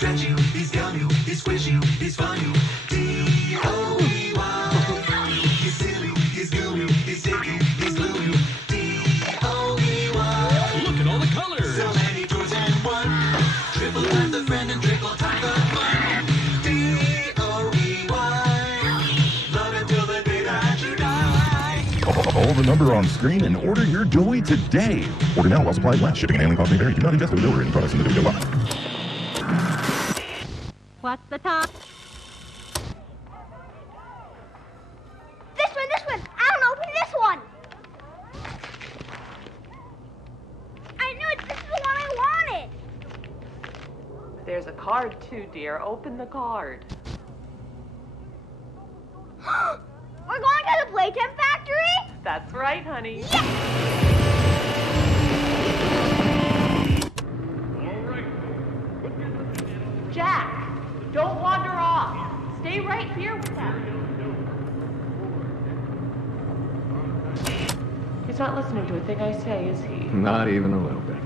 stretch you, he's gum you, he's squish you, he's fun you. D-O-E-Y. He's seal you, he's glue you, he's stick you, he's glue you. D-O-E-Y. Look at all the colors. So many toys and one. Triple time the friend and triple time the fun. D-O-E-Y. Love it till the day that you die. Call the number on screen and order your toy today. Order now while supplies last. Shipping and handling costs may vary. Do not ingest or deliver any products in the video box. What's the time? This one! I don't open this one! I knew it! This is the one I wanted! There's a card too, dear. Open the card. We're going to the Playtime factory? That's right, honey. Yes! Jack, don't wander off. Stay right here with him. He's not listening to a thing I say, is he? Not even a little bit.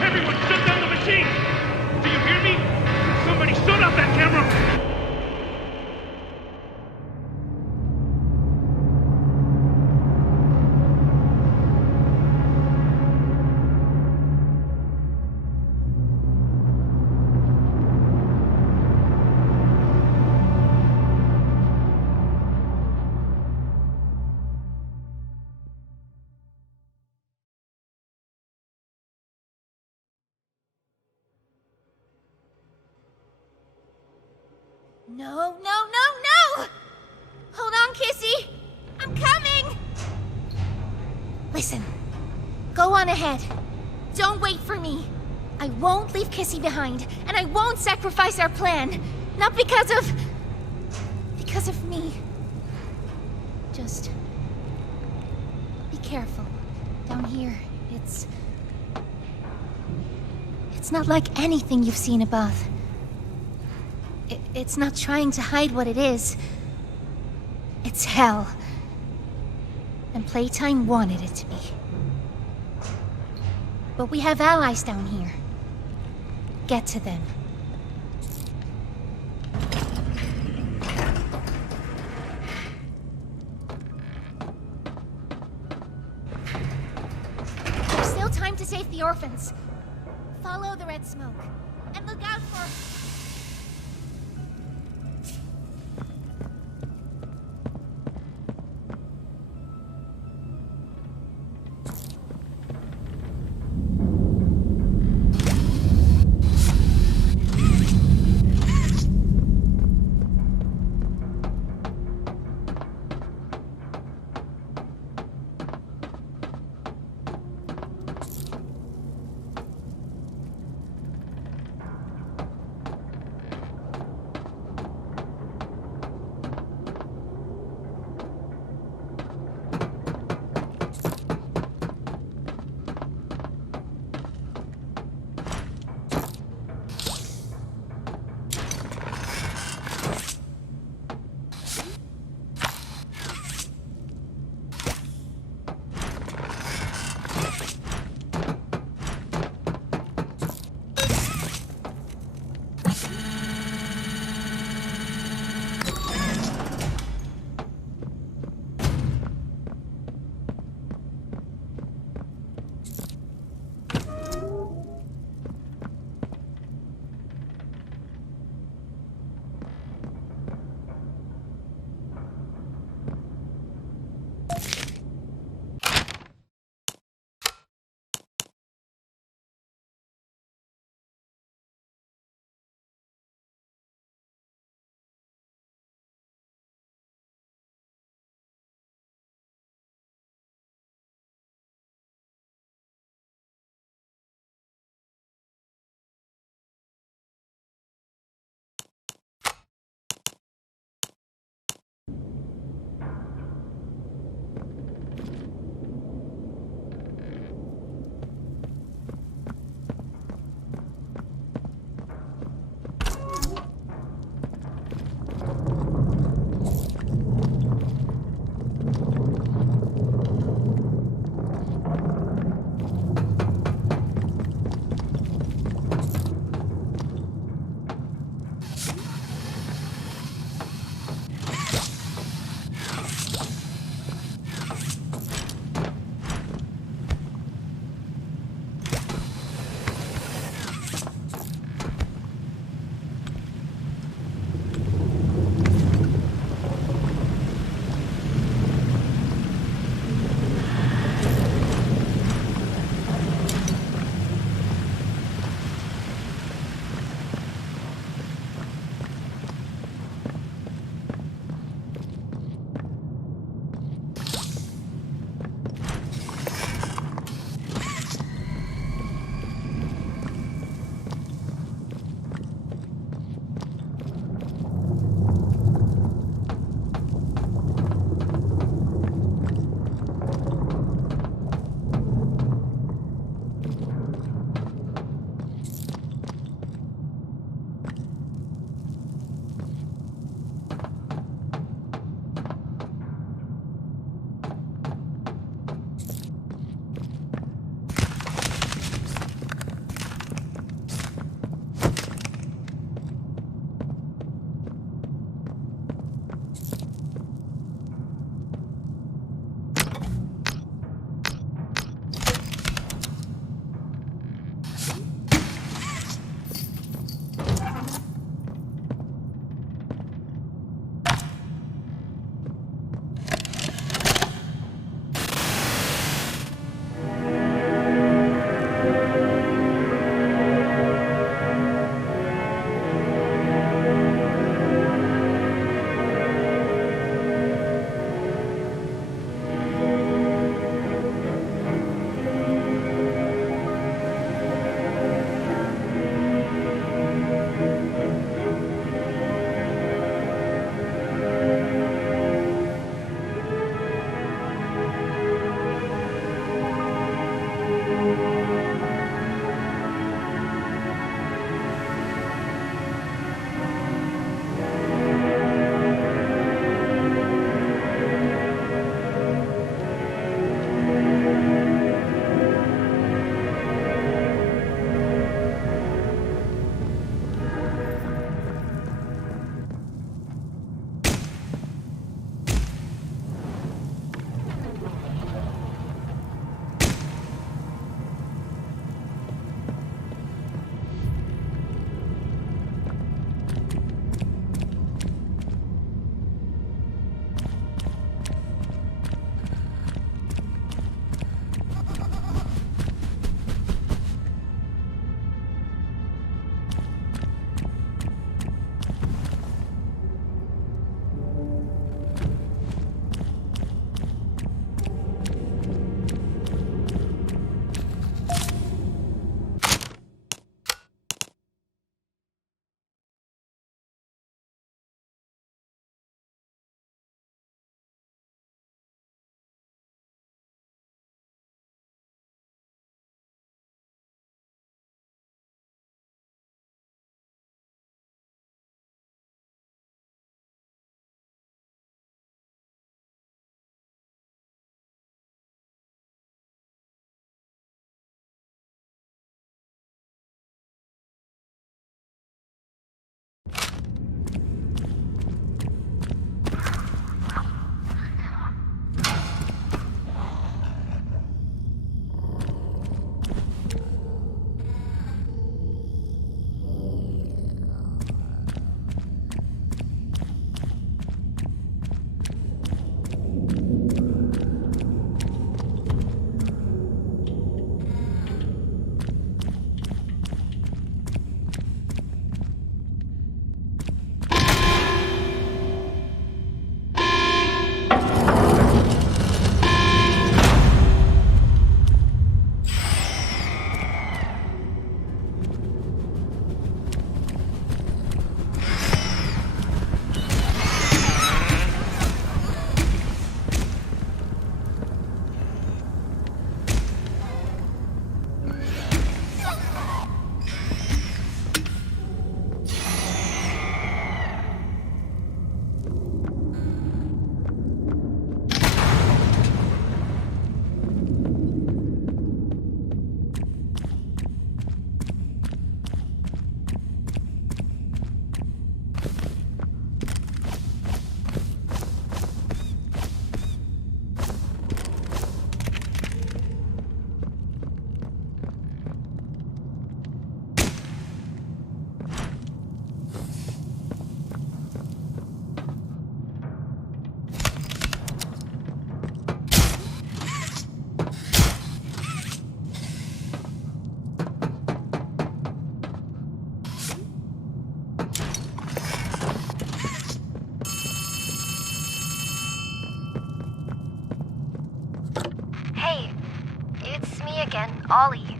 Everyone, shut down the machine! Do you hear me? Somebody shut off that camera! No! Hold on, Kissy! I'm coming! Listen, go on ahead. Don't wait for me. I won't leave Kissy behind, and I won't sacrifice our plan. Not because of me. Just be careful. Down here, it's not like anything you've seen above. It's not trying to hide what it is. It's hell. And Playtime wanted it to be. But we have allies down here. Get to them. There's still time to save the orphans. Follow the red smoke. And look out for... Ollie.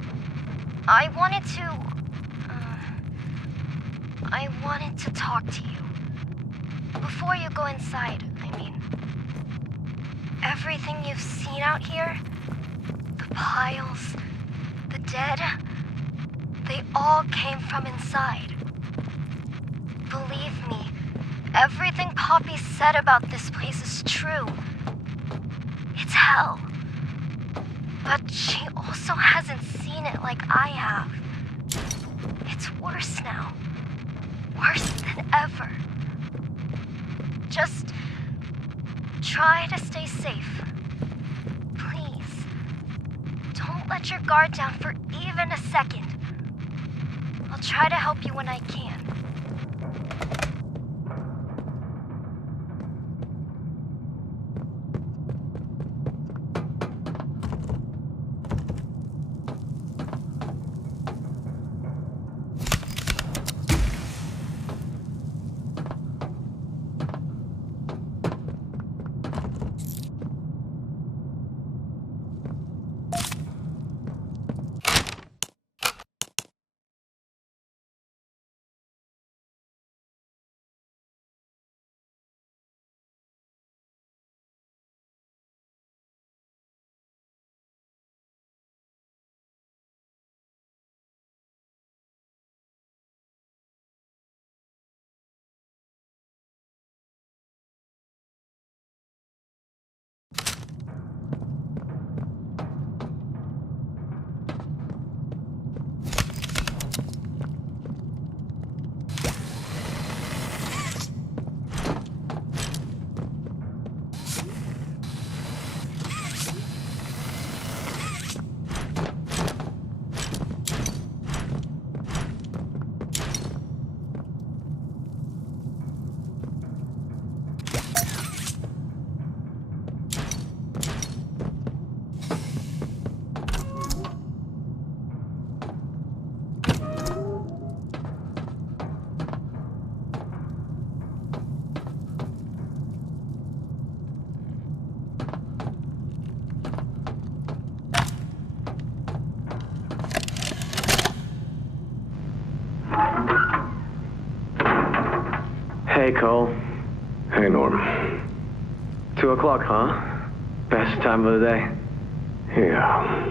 I wanted to talk to you. Before you go inside, I mean. Everything you've seen out here, the piles, the dead, they all came from inside. Believe me, everything Poppy said about this place is true. It's hell. But she also hasn't seen it like I have. It's worse now. Worse than ever. Just try to stay safe. Please. Don't let your guard down for even a second. I'll try to help you when I can. Hey, Cole. Hey, Norm. 2 o'clock, huh? Best time of the day. Yeah.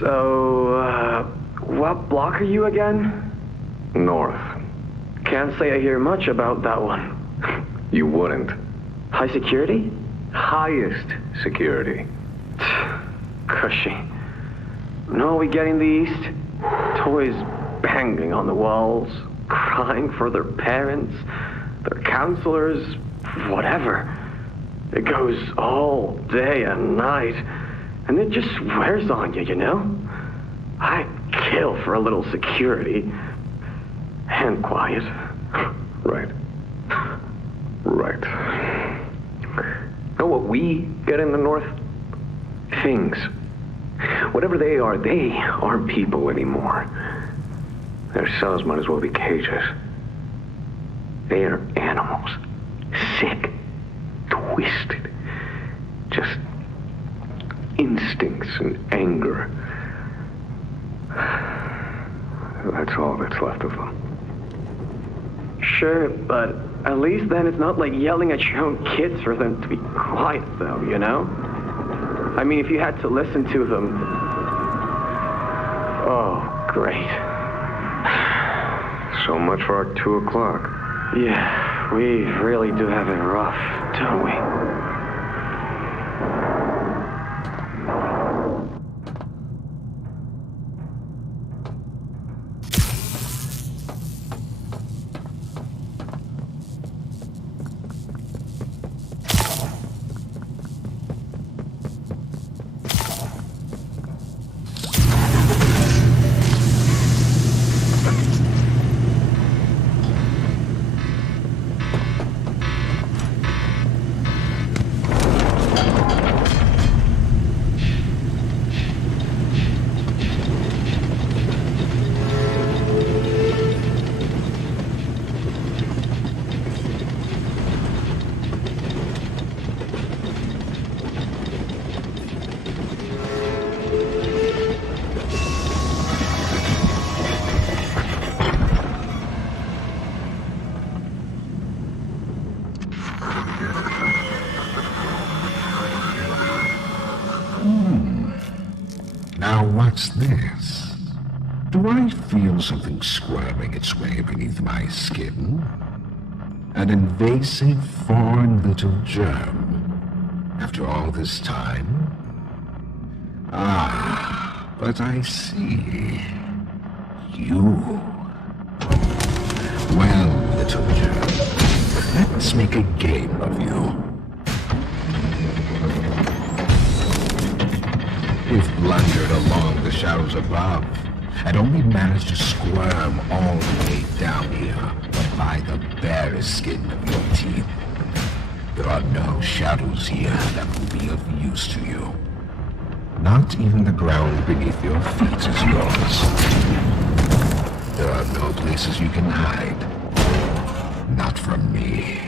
So, what block are you again? North. Can't say I hear much about that one. You wouldn't. High security? Highest security. Cushy. No, we get in the east. Toys banging on the walls, crying for their parents, their counselors, whatever. It goes all day and night, and it just wears on you, you know? I kill for a little security. And quiet. Right. Right. Know what we get in the North? Things. Whatever they aren't people anymore. Their cells might as well be cages. They are animals. Sick. Twisted. Just instincts and anger. That's all that's left of them. Sure, but at least then it's not like yelling at your own kids for them to be quiet, though, you know? I mean, if you had to listen to them... Oh, great. So much for our 2 o'clock. Yeah, we really do have it rough, don't we? What's this? Do I feel something squirming its way beneath my skin? An invasive foreign little germ. After all this time? Ah, but I see. You. Well, little germ, let's make a game of you. We've blundered along the shadows above, and only managed to squirm all the way down here by the barest skin of your teeth. There are no shadows here that will be of use to you. Not even the ground beneath your feet is yours. There are no places you can hide. Not from me.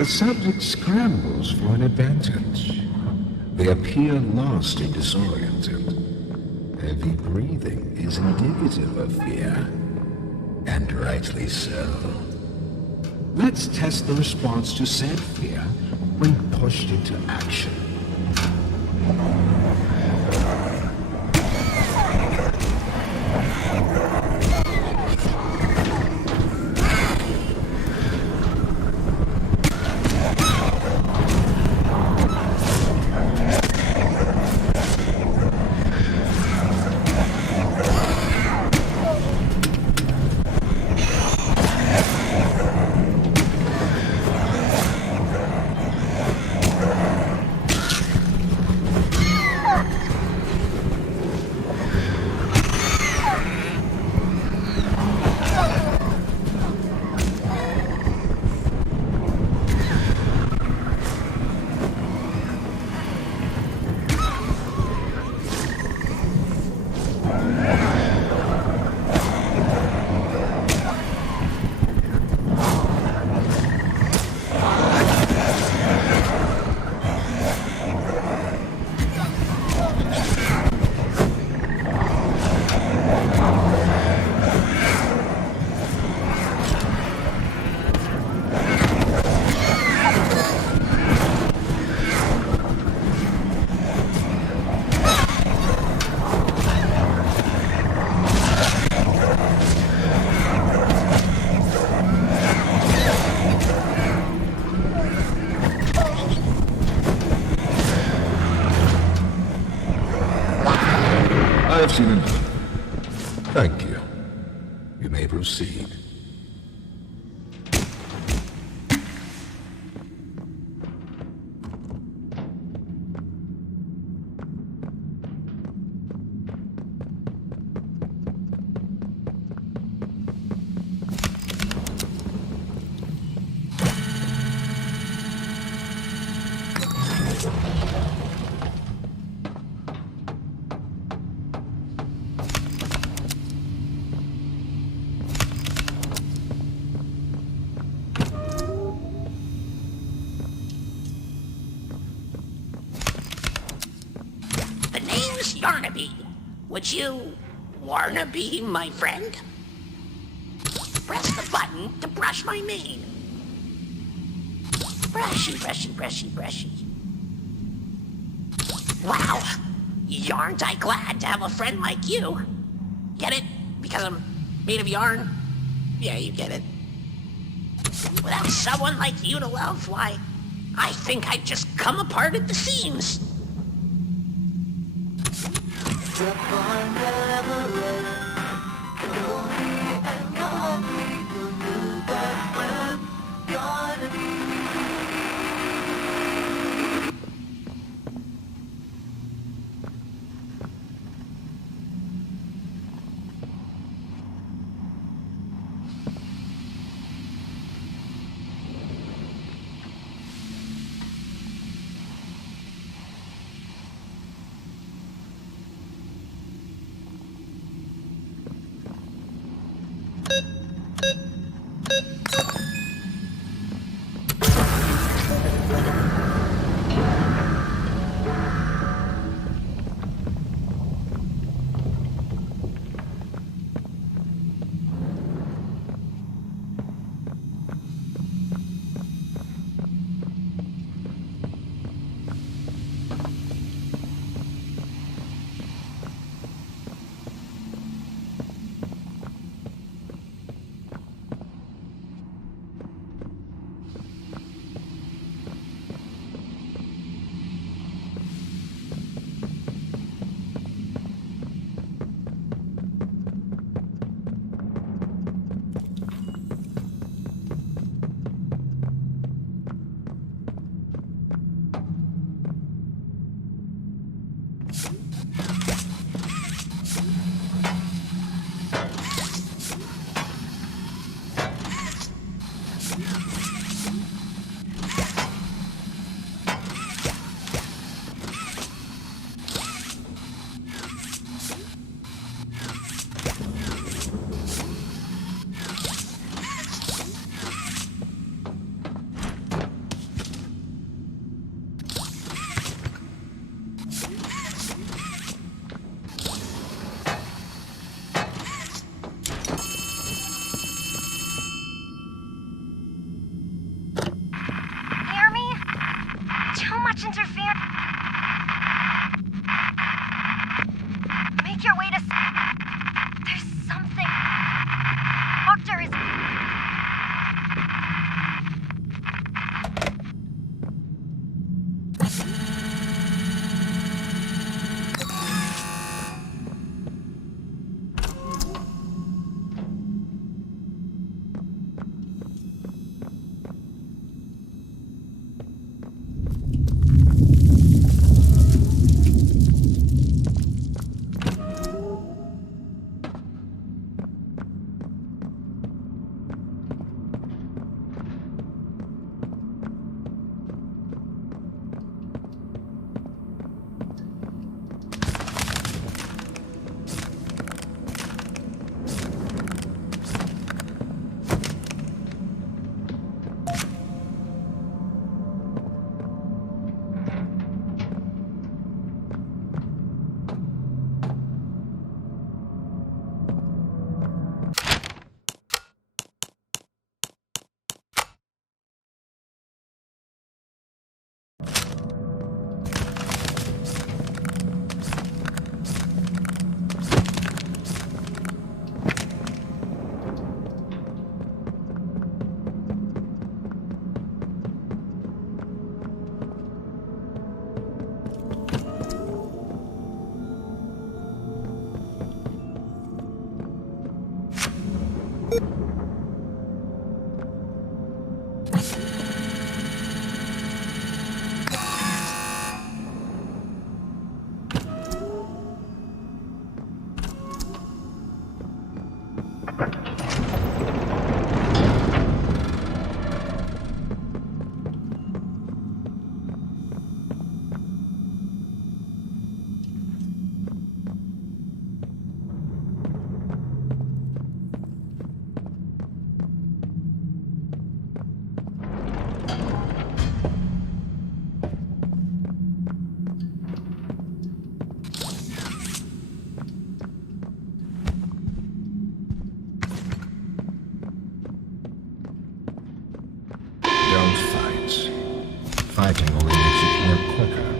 The subject scrambles for an advantage. They appear lost and disoriented. Heavy breathing is indicative of fear, and rightly so. Let's test the response to said fear when pushed into action. I've seen enough. Thank you. You may proceed. Yarnaby. Would you wanna be my friend? Press the button to brush my mane. Brushy, brushy, brushy, brushy. Wow, yarn't I glad to have a friend like you. Get it? Because I'm made of yarn? Yeah, you get it. Without someone like you to love, why, I think I'd just come apart at the seams. fighting only makes it work quicker.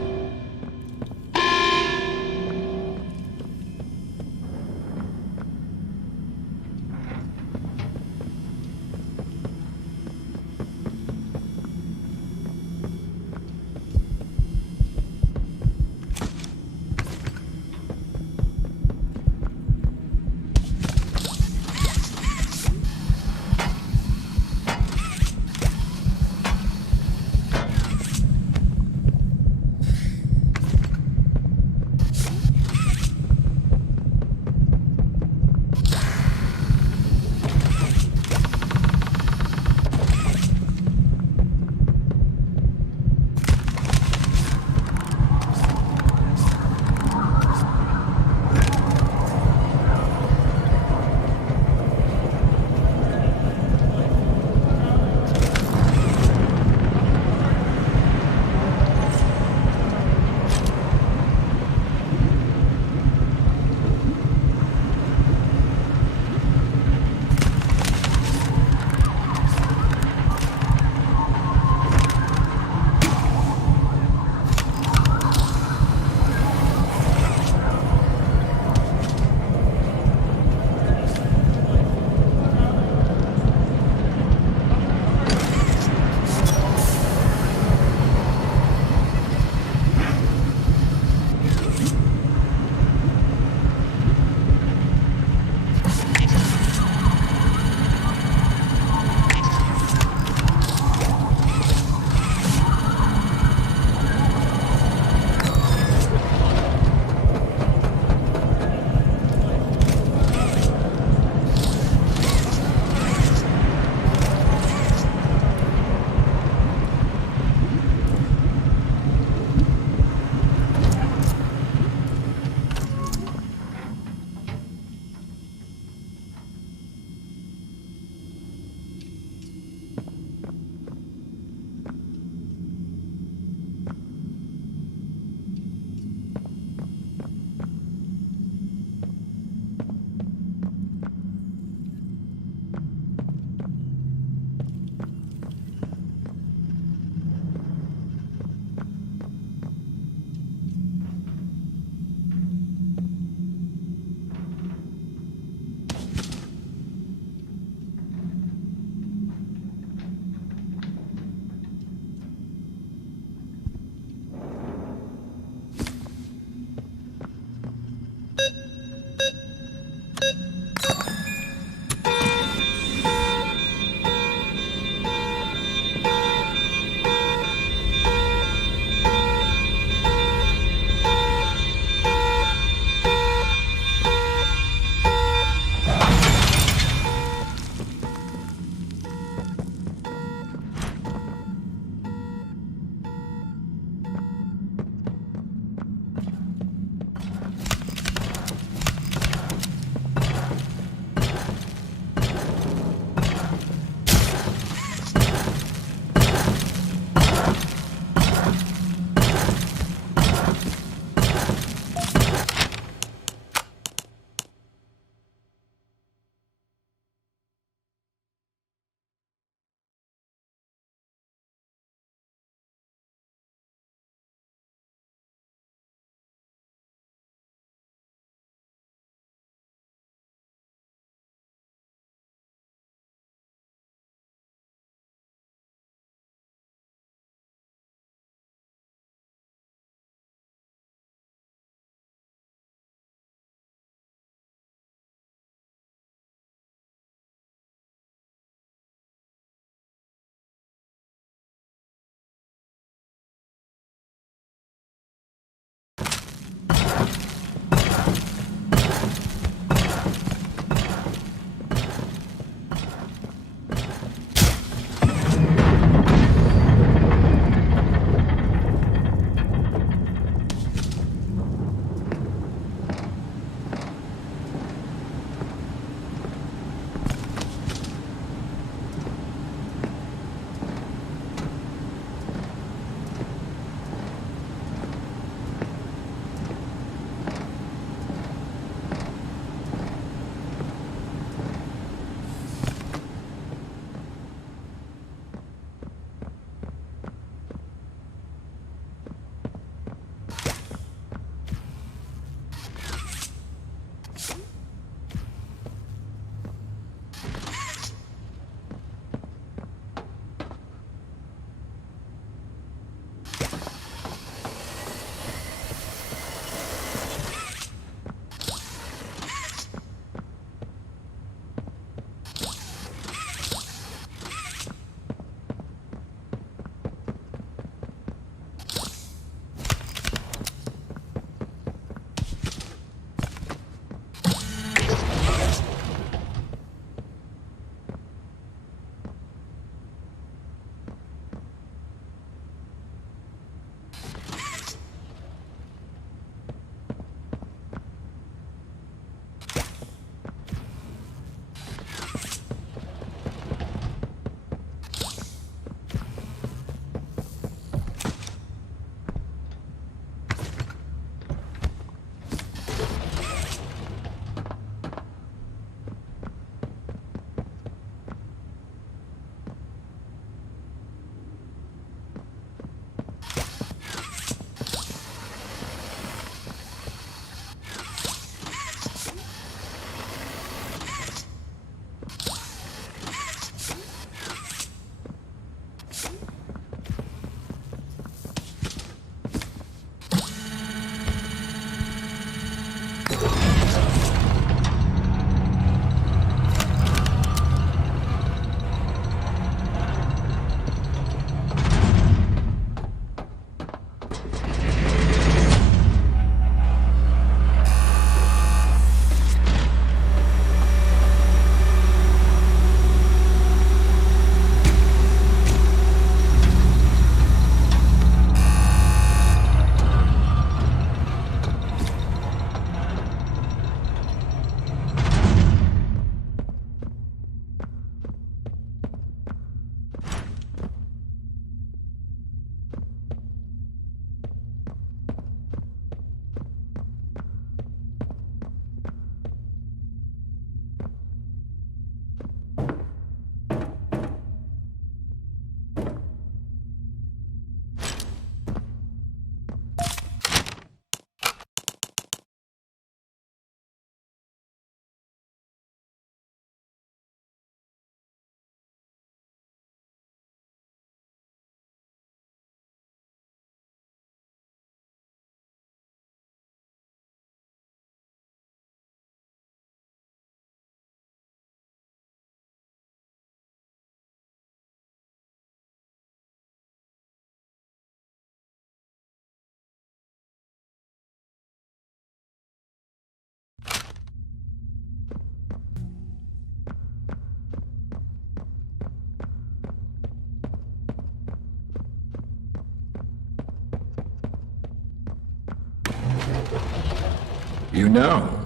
You know,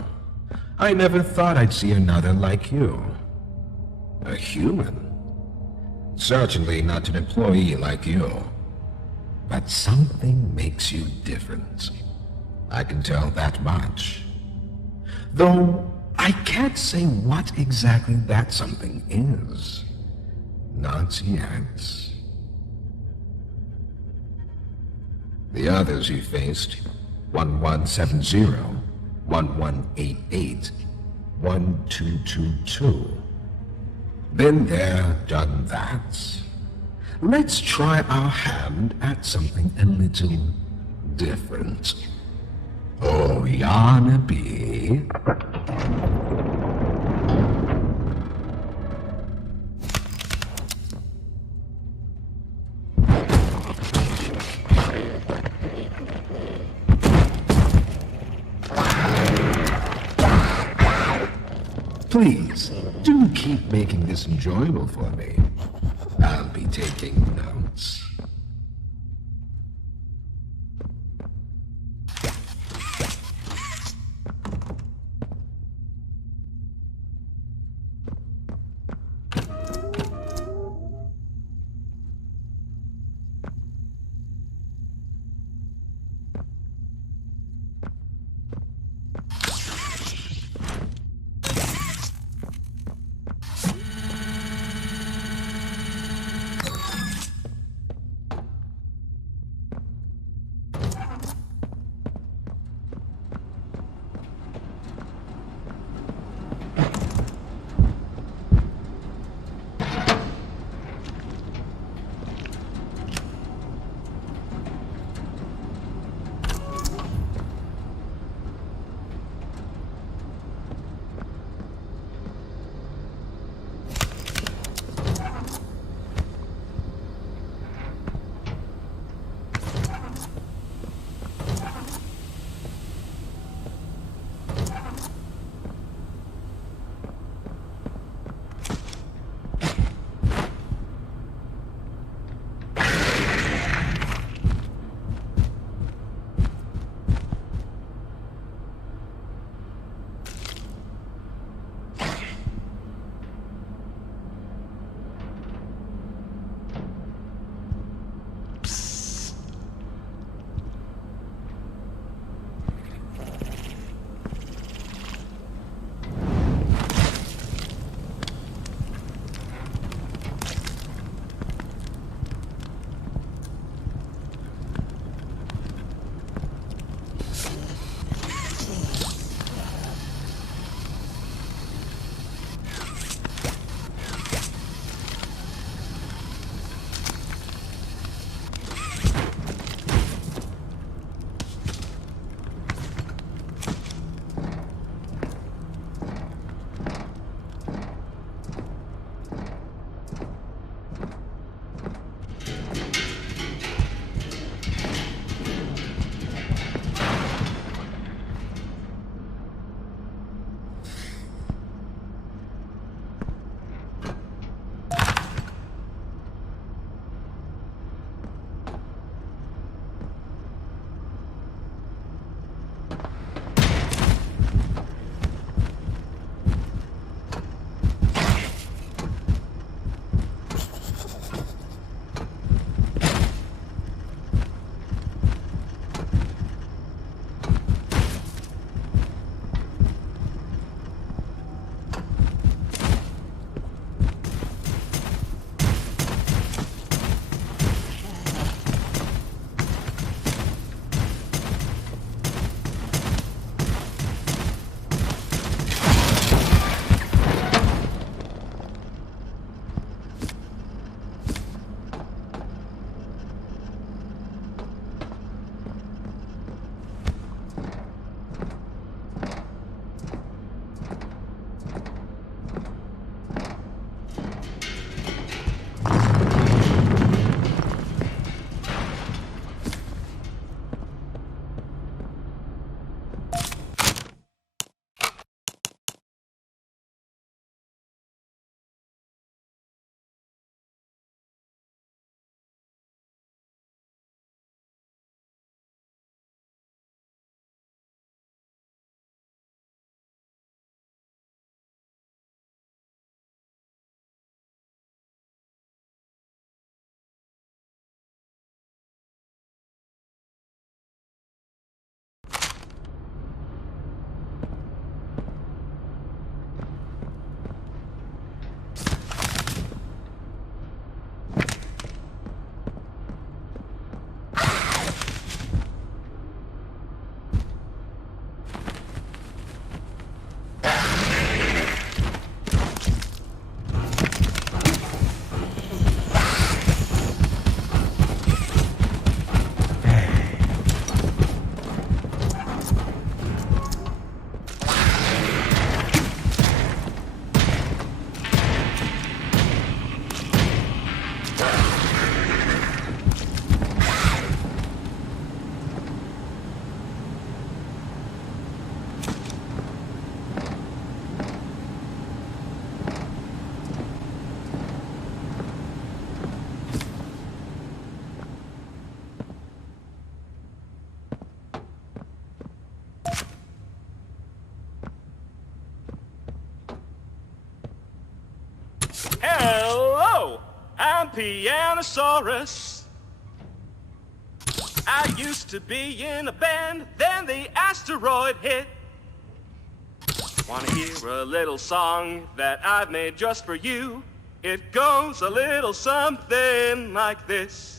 I never thought I'd see another like you. A human. Certainly not an employee like you. But something makes you different. I can tell that much. Though I can't say what exactly that something is. Not yet. The others you faced, 1170, 1188, 1222. Been there, done that. Let's try our hand at something a little different. Oh, yarnaby. Please, do keep making this enjoyable for me. I'll be taking notes. Pianosaurus. I used to be in a band, then the asteroid hit. Wanna hear a little song that I've made just for you? It goes a little something like this.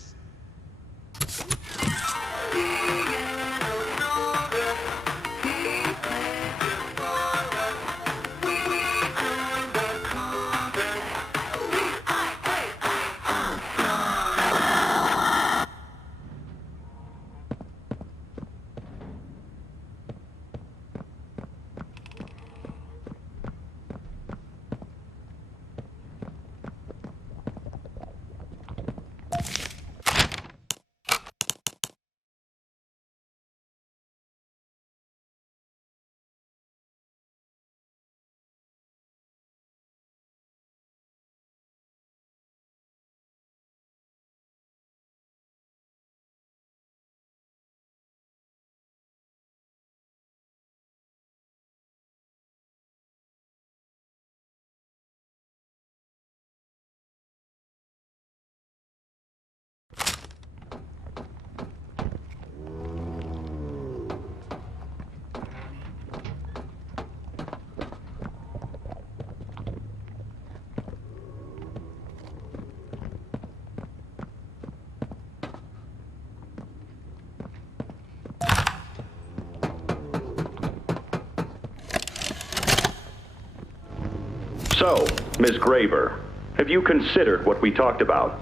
So, Ms. Graver, have you considered what we talked about?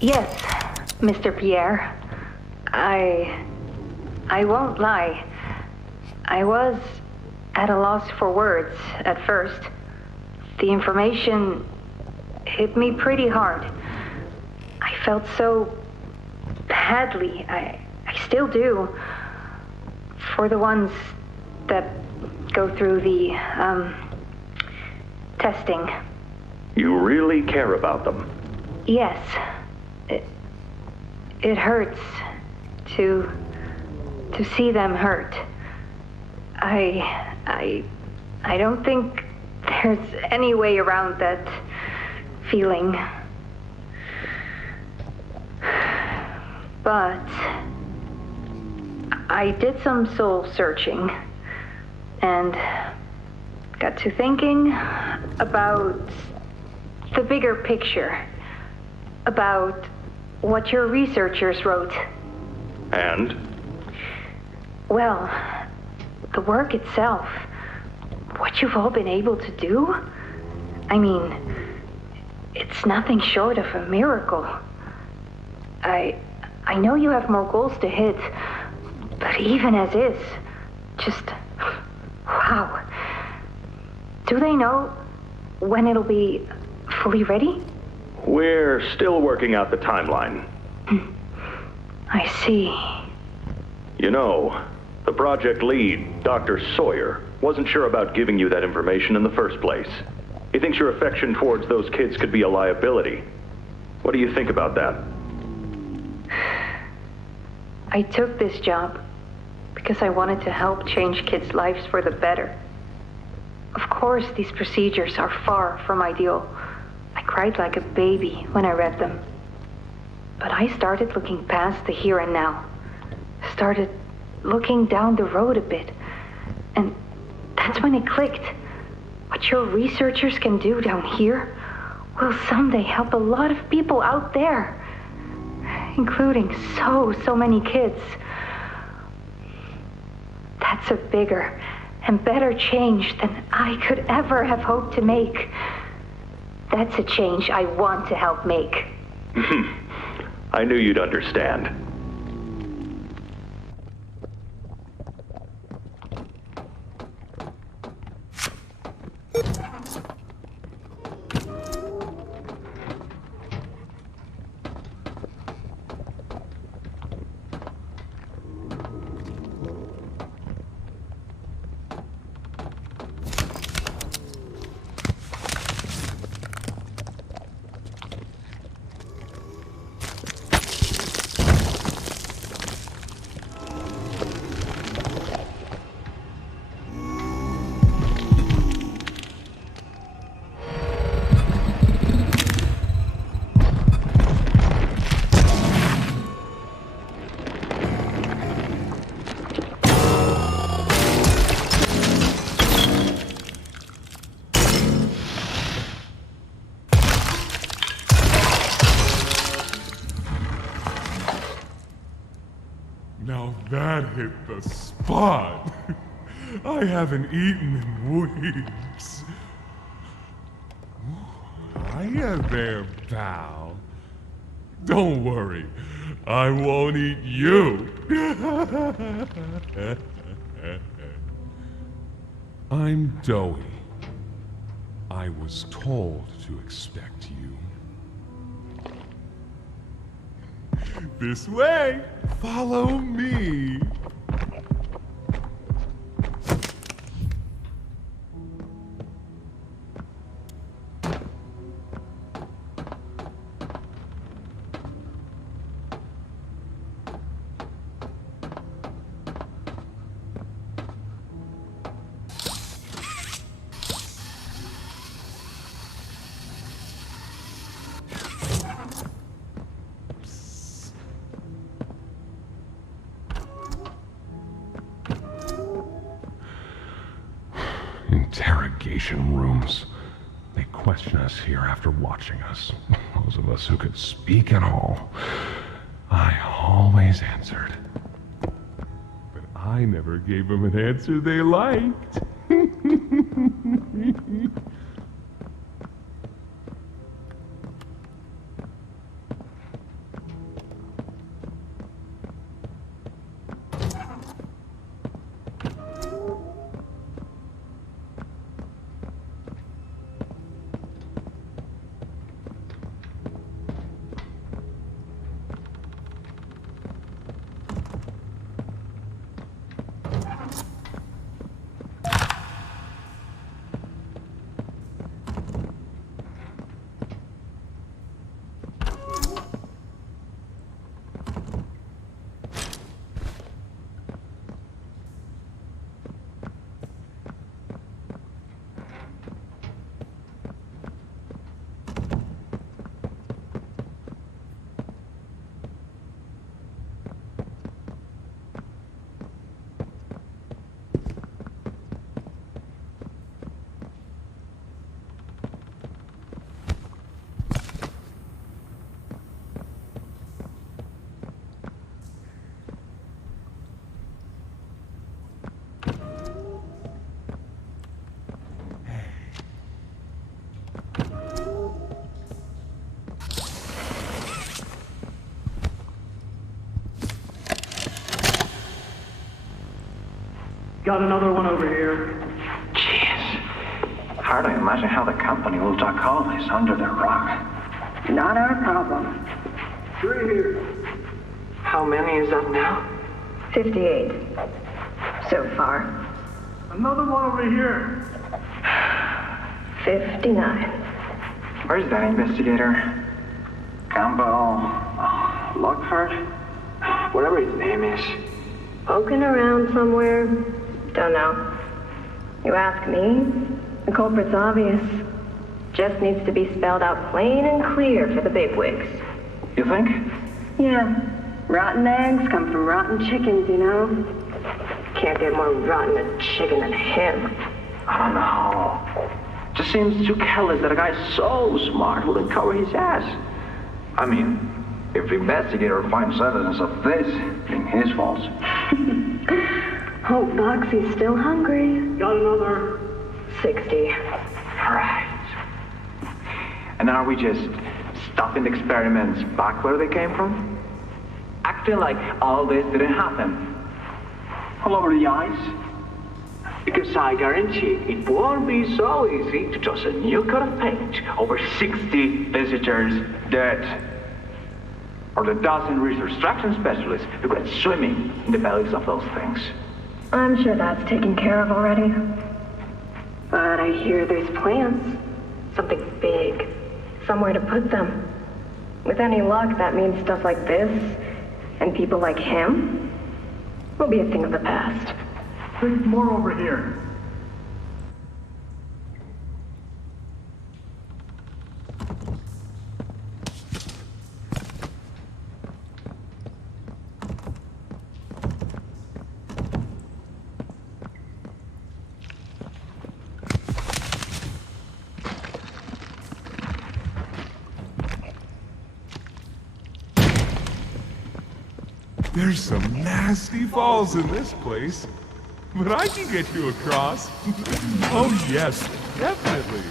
Yes, Mr. Pierre. I won't lie. I was at a loss for words at first. The information hit me pretty hard. I felt so badly. I still do. For the ones that go through the, testing. You really care about them? Yes. It hurts to see them hurt. I don't think there's any way around that feeling. But I did some soul searching and got to thinking about the bigger picture, about what your researchers wrote. And? Well, the work itself, what you've all been able to do, I mean, it's nothing short of a miracle. I know you have more goals to hit, but even as is, just, wow. Do they know when it'll be fully ready? We're still working out the timeline. I see. You know, the project lead, Dr. Sawyer, wasn't sure about giving you that information in the first place. He thinks your affection towards those kids could be a liability. What do you think about that? I took this job because I wanted to help change kids' lives for the better. Of course, these procedures are far from ideal. I cried like a baby when I read them. But I started looking past the here and now. Started looking down the road a bit. And that's when it clicked. What your researchers can do down here will someday help a lot of people out there. Including so many kids. That's a bigger and better change than I could ever have hoped to make. That's a change I want to help make. I knew you'd understand. hit the spot. I haven't eaten in weeks. Hiya there, pal. Don't worry, I won't eat you. I'm Doughy. I was told to expect you. This way! Follow me! Interrogation rooms. They question us here after watching us. Those of us who could speak at all. I always answered. But I never gave them an answer they liked. Got another one over here. Jeez. Hard to imagine how the company will duck all this under their rock. Not our problem. 3 here. How many is that now? 58. So far. Another one over here. 59. Where's that investigator? Campbell? Lockhart? Whatever his name is. Poking around somewhere? Don't know. You ask me? The culprit's obvious. Just needs to be spelled out plain and clear for the bigwigs. You think? Yeah. Rotten eggs come from rotten chickens, you know? Can't get more rotten a chicken than him. I don't know. Just seems too careless that a guy so smart wouldn't cover his ass. I mean, if the investigator finds evidence of this, it's his fault. Hope Boxy's still hungry. Got another. 60. Right. And are we just stopping the experiments back where they came from? Acting like all this didn't happen. All over the ice. Because I guarantee it won't be so easy to toss a new coat of paint over 60 visitors dead. Or the dozen research extraction specialists who went swimming in the bellies of those things. I'm sure that's taken care of already. But I hear there's plans. Something big. Somewhere to put them. With any luck, that means stuff like this, and people like him, will be a thing of the past. Think more over here. There's some nasty falls in this place, but I can get you across. Oh yes, definitely.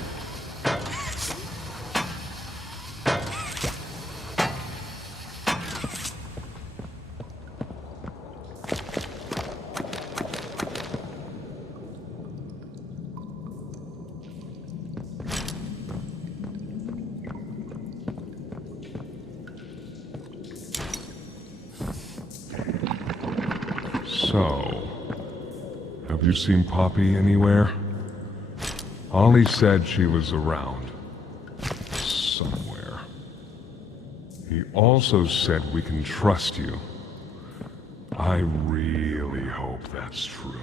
So, have you seen Poppy anywhere? Ollie said she was around. Somewhere. He also said we can trust you. I really hope that's true.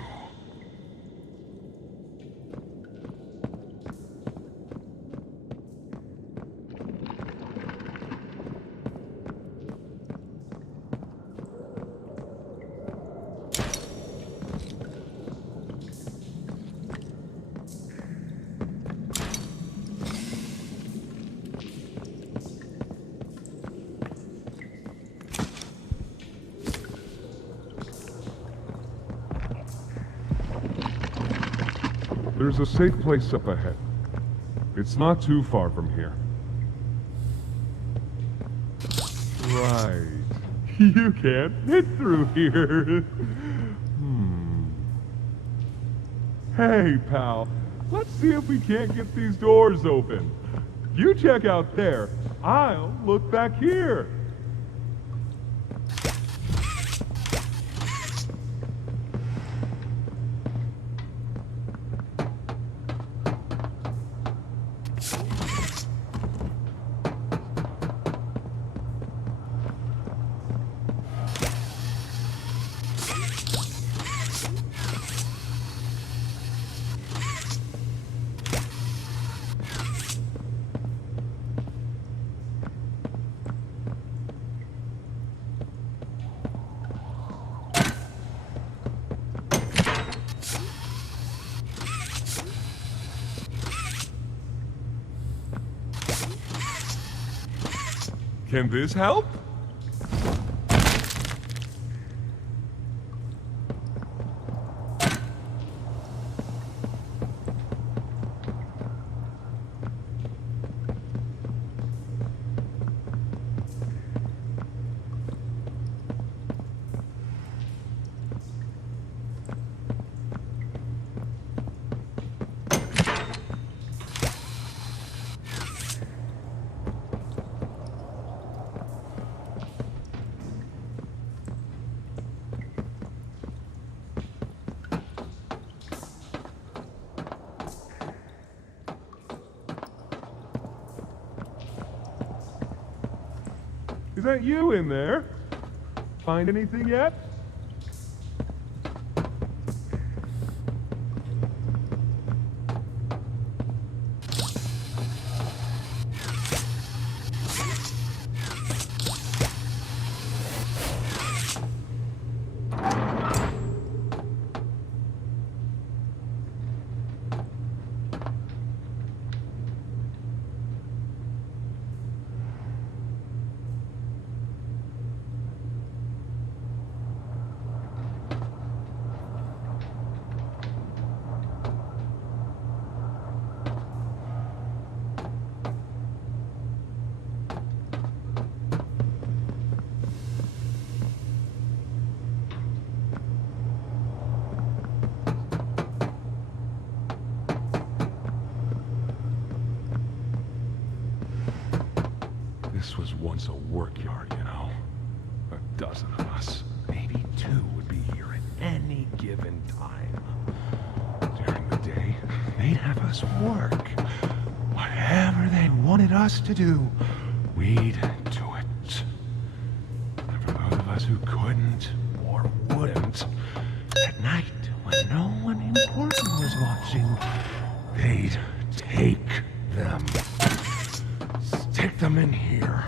There's a safe place up ahead. It's not too far from here. Right. You can't fit through here. Hey, pal. Let's see if we can't get these doors open. You check out there. I'll look back here. Can this help? Is that you in there? Find anything yet? This was once a work yard, you know. A dozen of us, maybe two, would be here at any given time. During the day, they'd have us work. Whatever they wanted us to do, we'd do it. And for those of us who couldn't or wouldn't, at night, when no one important was watching, they'd take them. Stick them in here.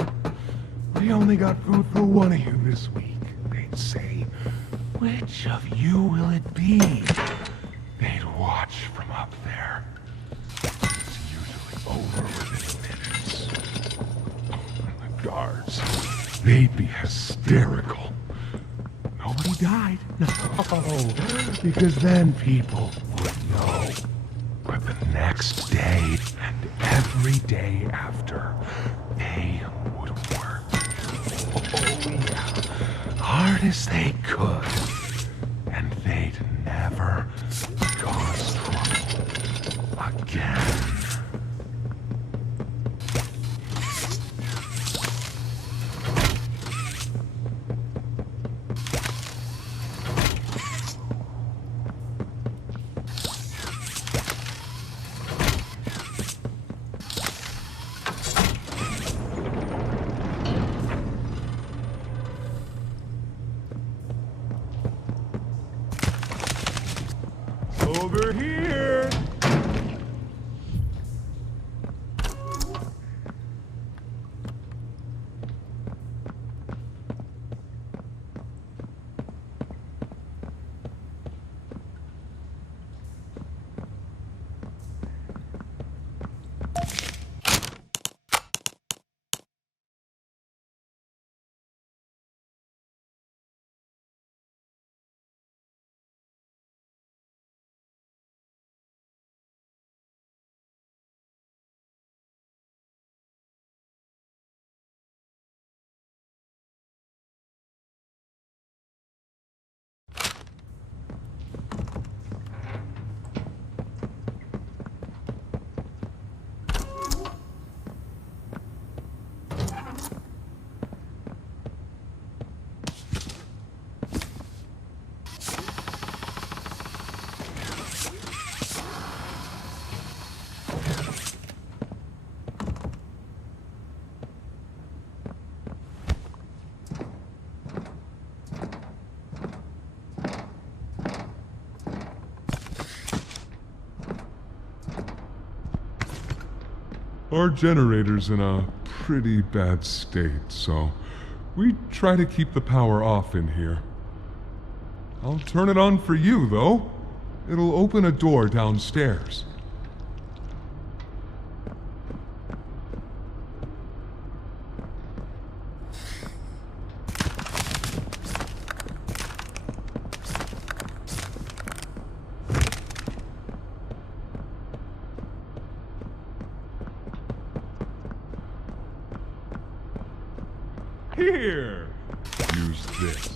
We only got food for one of you this week. They'd say, which of you will it be? They'd watch from up there. It's usually over within minutes. The guards, they'd be hysterical. nobody died. No, because then people would know. But the next day and every day after, they would work. Oh yeah, hard as they could. And they'd never cause trouble again. Over here! Our generator's in a pretty bad state, so we try to keep the power off in here. I'll turn it on for you, though. It'll open a door downstairs. Here! Use this.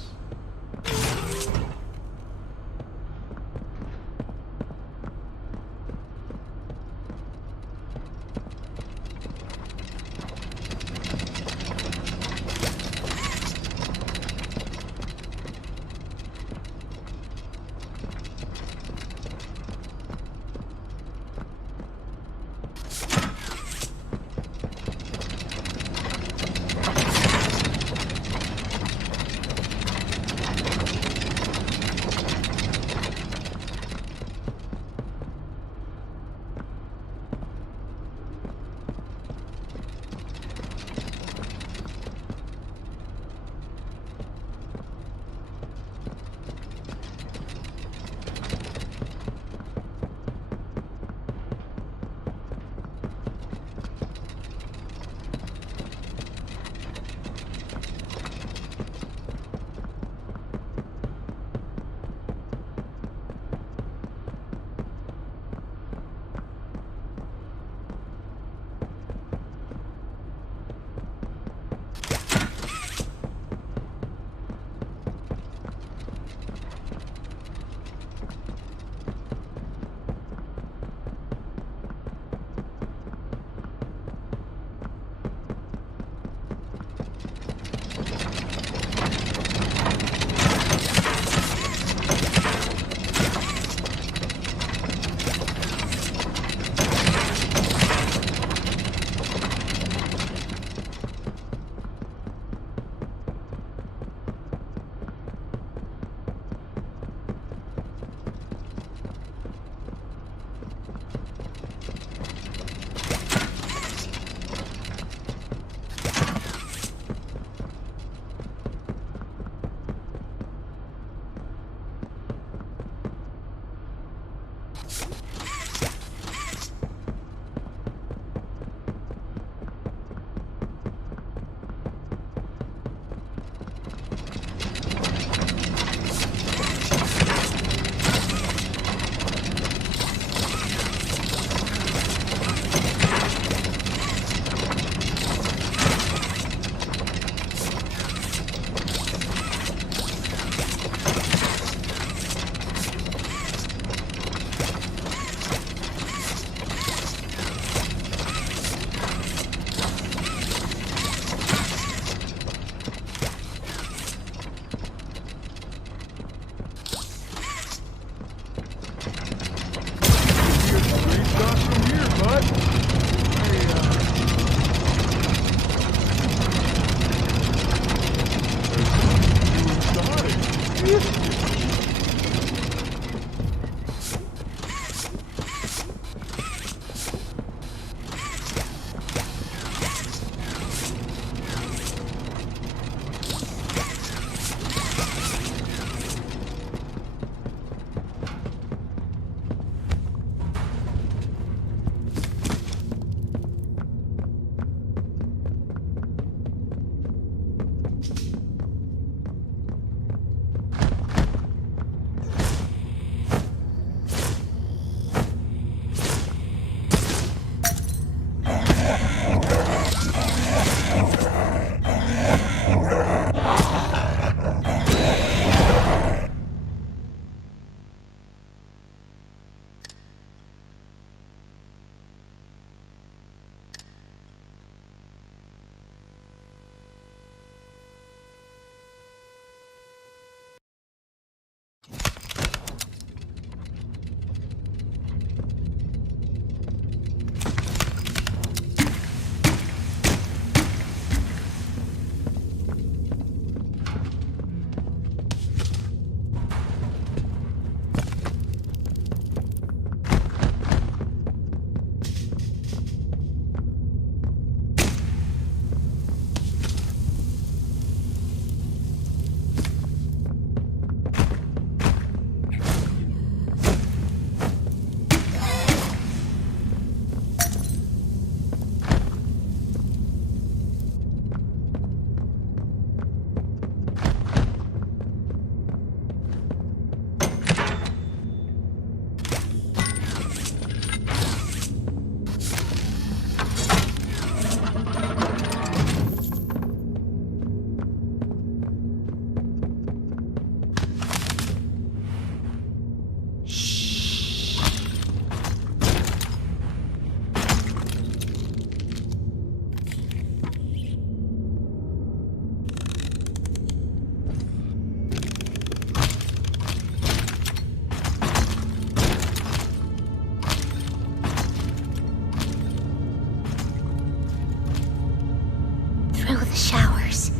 the showers.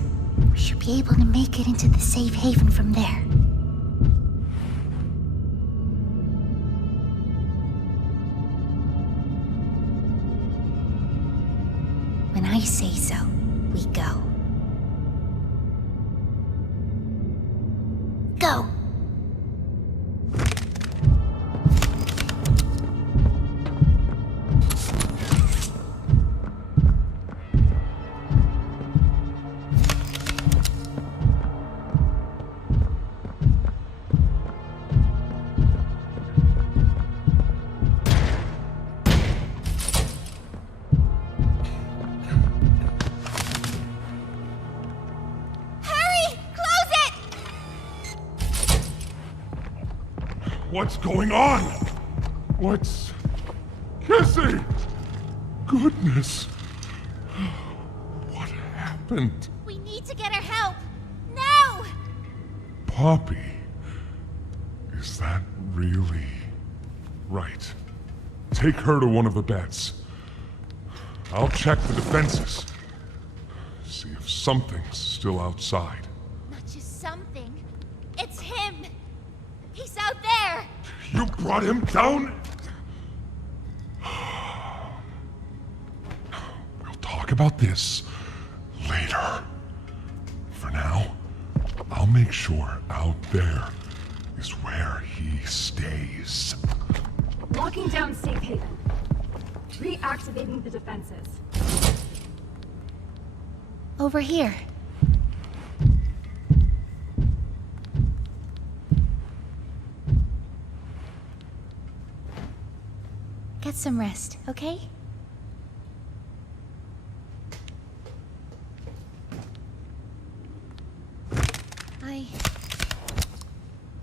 We should be able to make it into the safe haven from there. When I say so, we go. Go! What's going on? What's... Kissy! Goodness. What happened? We need to get her help. Now! Poppy. Is that really... Right. Take her to one of the beds. I'll check the defenses. See if something's still outside. Not just something. It's him! He's out there! You brought him down? We'll talk about this later. For now, I'll make sure out there is where he stays. Locking down safe haven. Reactivating the defenses. Over here. Get some rest, okay? I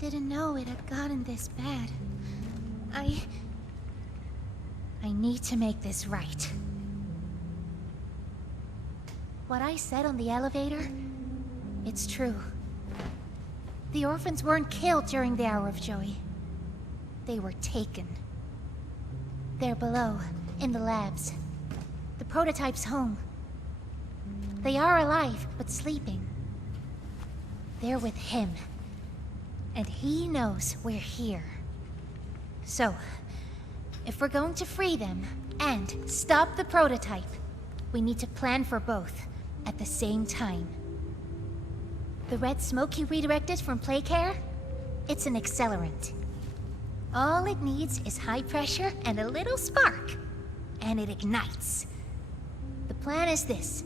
didn't know it had gotten this bad. I need to make this right. What I said on the elevator, it's true. The orphans weren't killed during the Hour of Joy. They were taken. They're below, in the labs. The prototype's home. They are alive, but sleeping. They're with him. And he knows we're here. So, if we're going to free them, and stop the prototype, we need to plan for both, at the same time. The red smoke you redirected from Playcare? It's an accelerant. All it needs is high pressure and a little spark, and it ignites. The plan is this.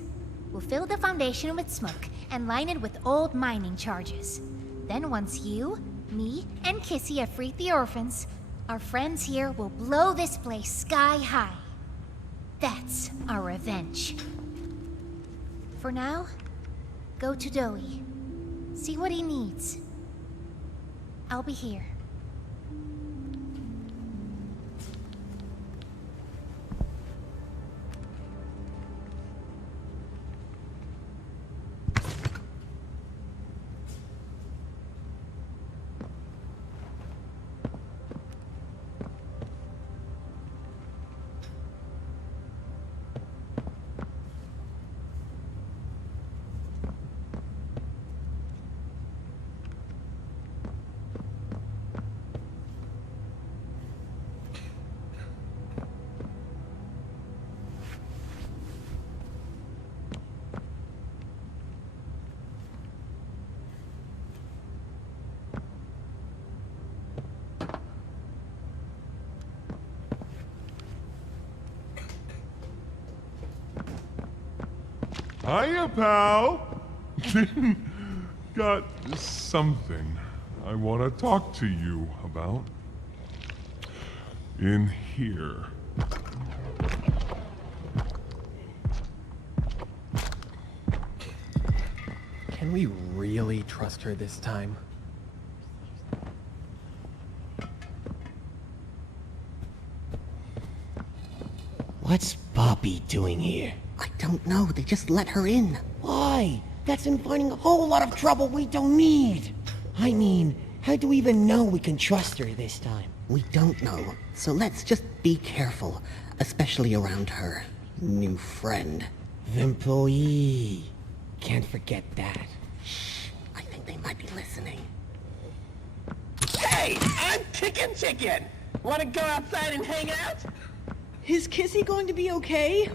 We'll fill the foundation with smoke and line it with old mining charges. Then once you, me, and Kissy have freed the orphans, our friends here will blow this place sky high. That's our revenge. For now, go to Doey. See what he needs. I'll be here. Hiya, pal! Got something I want to talk to you about. In here. Can we really trust her this time? What's Poppy doing here? I don't know. They just let her in. Why? That's inviting a whole lot of trouble we don't need. I mean, how do we even know we can trust her this time? We don't know. So let's just be careful, especially around her new friend. The employee. can't forget that. I think they might be listening. Hey, I'm Chicken. Wanna go outside and hang out? Is Kissy going to be okay?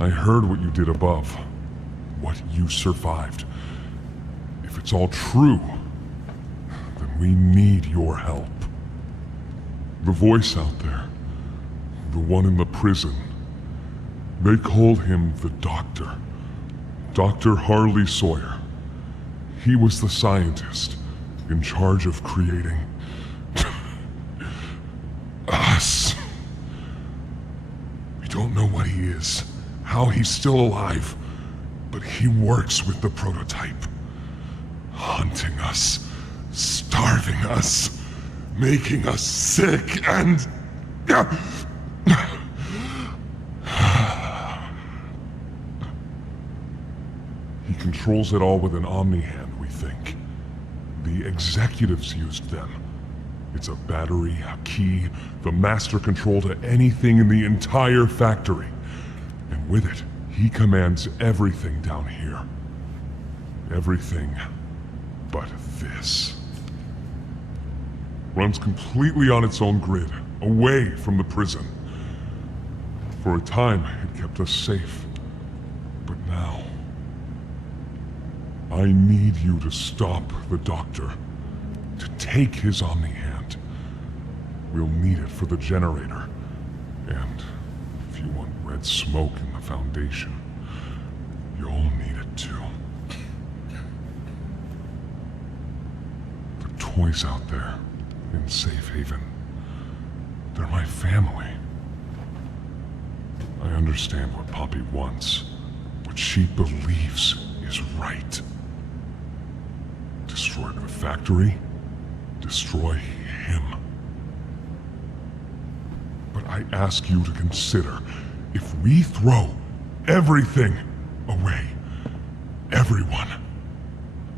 I heard what you did above. What you survived. If it's all true, then we need your help. The voice out there, the one in the prison, they called him the Doctor. Dr. Harley Sawyer. He was the scientist in charge of creating us. We don't know what he is, how he's still alive, but he works with the prototype. Hunting us, starving us, making us sick, and... He controls it all with an Omni-Hand, we think. The executives used them. It's a battery, a key, the master control to anything in the entire factory. And with it, he commands everything down here. Everything but this. Runs completely on its own grid, away from the prison. For a time, it kept us safe. But now... I need you to stop the Doctor. To take his Omni-Hand. We'll need it for the generator. And if you want red smoke in the Foundation, you'll need it too. The toys out there in Safe Haven, they're my family. I understand what Poppy wants, what she believes is right. Destroy the factory, destroy him. But I ask you to consider, if we throw everything away, everyone,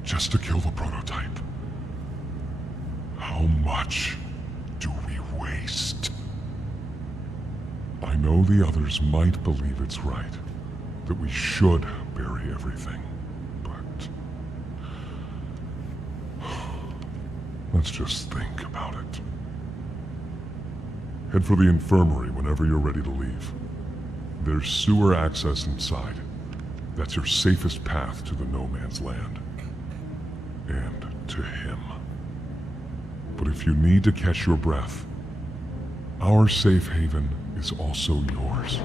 just to kill the prototype, how much do we waste? I know the others might believe it's right, that we should bury everything, but... let's just think about it. Head for the infirmary whenever you're ready to leave. There's sewer access inside. That's your safest path to the No Man's Land. And to him. But if you need to catch your breath, our safe haven is also yours.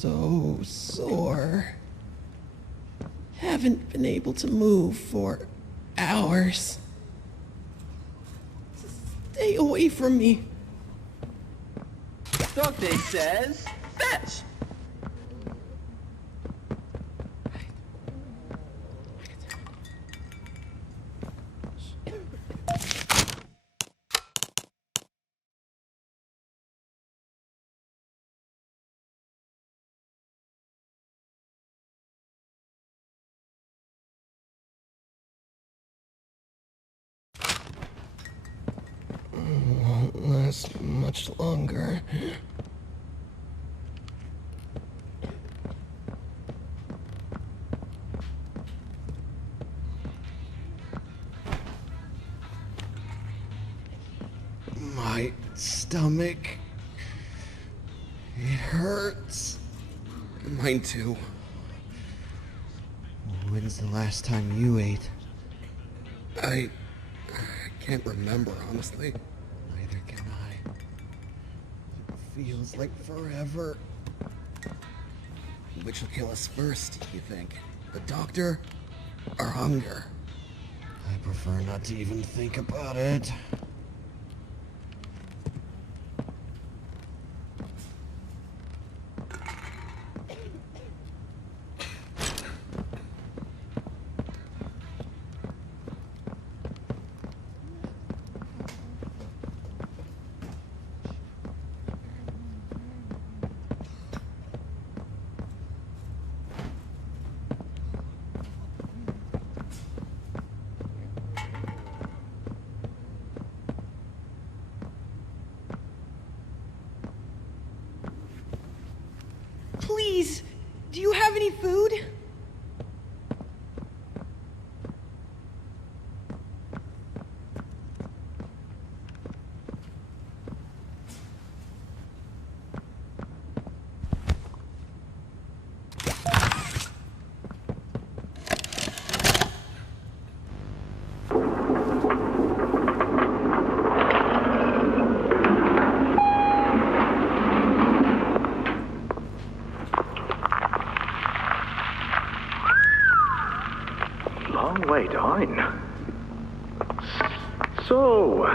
so sore. Haven't been able to move for hours. Stay away from me. Doctor says, fetch! Won't last much longer. My stomach. It hurts. Mine too. When's the last time you ate? I can't remember, honestly. Neither can I. It feels like forever. Which will kill us first, you think? The doctor or hunger? I prefer not to even think about it. Please, do you have any food? Way down. So,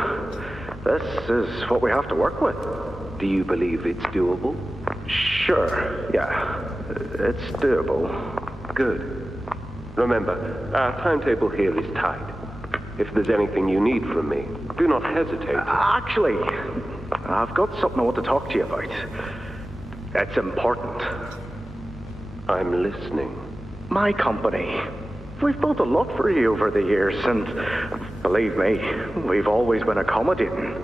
this is what we have to work with. Do you believe it's doable? Sure, yeah. It's doable. Good. Remember, our timetable here is tight. If there's anything you need from me, do not hesitate. Actually, I've got something I want to talk to you about. It's important. I'm listening. My company. We've built a lot for you over the years, and believe me, we've always been accommodating.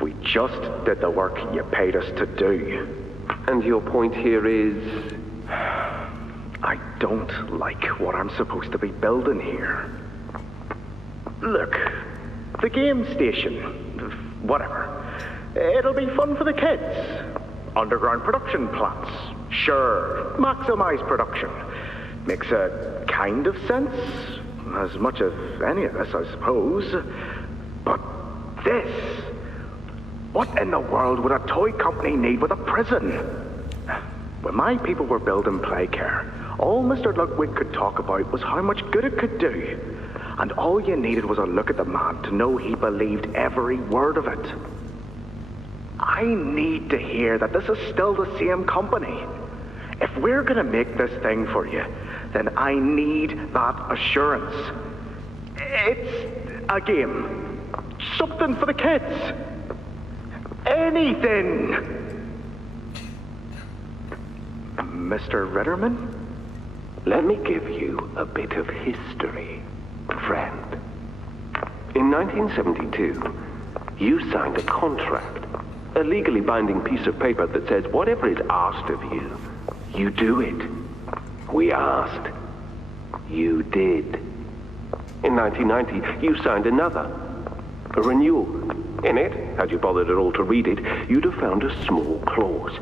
We just did the work you paid us to do. And your point here is? I don't like what I'm supposed to be building here. Look, the game station, whatever, it'll be fun for the kids. Underground production plants, sure, maximize production. Makes a kind of sense, as much of any of this, I suppose. But this, what in the world would a toy company need with a prison? When my people were building Playcare, all Mr. Ludwig could talk about was how much good it could do. And all you needed was a look at the man to know he believed every word of it. I need to hear that this is still the same company. If we're gonna make this thing for you, then I need that assurance. It's a game. Something for the kids. Anything. Mr. Ritterman? Let me give you a bit of history, friend. In 1972, you signed a contract, a legally binding piece of paper that says whatever is asked of you, you do it. We asked. You did. In 1990, you signed another. A renewal. In it, had you bothered at all to read it, you'd have found a small clause.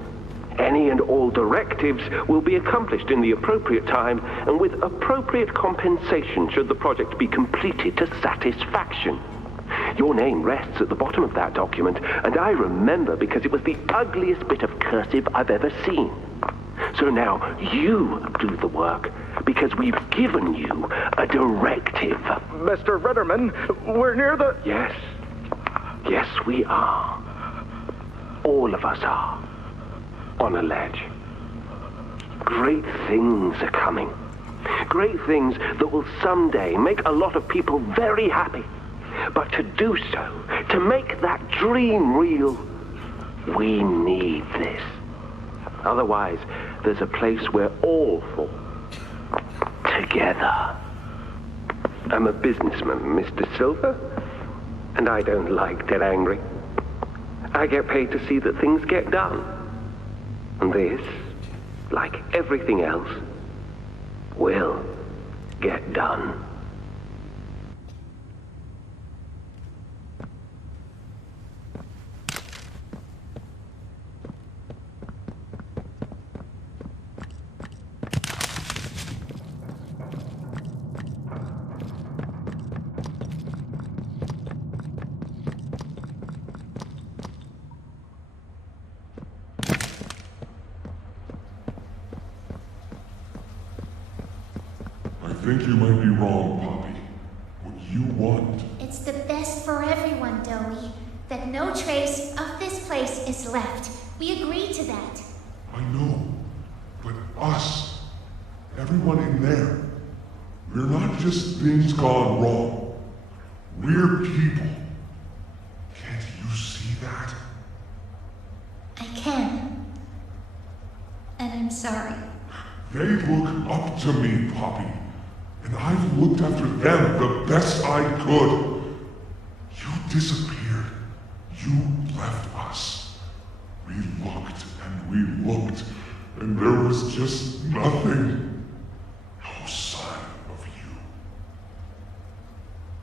Any and all directives will be accomplished in the appropriate time and with appropriate compensation should the project be completed to satisfaction. Your name rests at the bottom of that document, and I remember because it was the ugliest bit of cursive I've ever seen. So now you do the work, because we've given you a directive. Mr. Ritterman, we're near the... Yes. Yes, we are. All of us are. On a ledge. Great things are coming. Great things that will someday make a lot of people very happy. But to do so, to make that dream real, we need this. Otherwise, there's a place we're all for. Together. I'm a businessman, Mr. Silver, and I don't like dead angry. I get paid to see that things get done. And this, like everything else, will get done. I think you might be wrong, Poppy. What you want... It's the best for everyone, Doey. That no trace of this place is left. We agreed to that. I know. But us, everyone in there, we're not just things gone wrong. We're people. Can't you see that? I can. And I'm sorry. They look up to me, Poppy. And I've looked after them the best I could. You disappeared. You left us. We looked and we looked, and there was just nothing. No sign of you.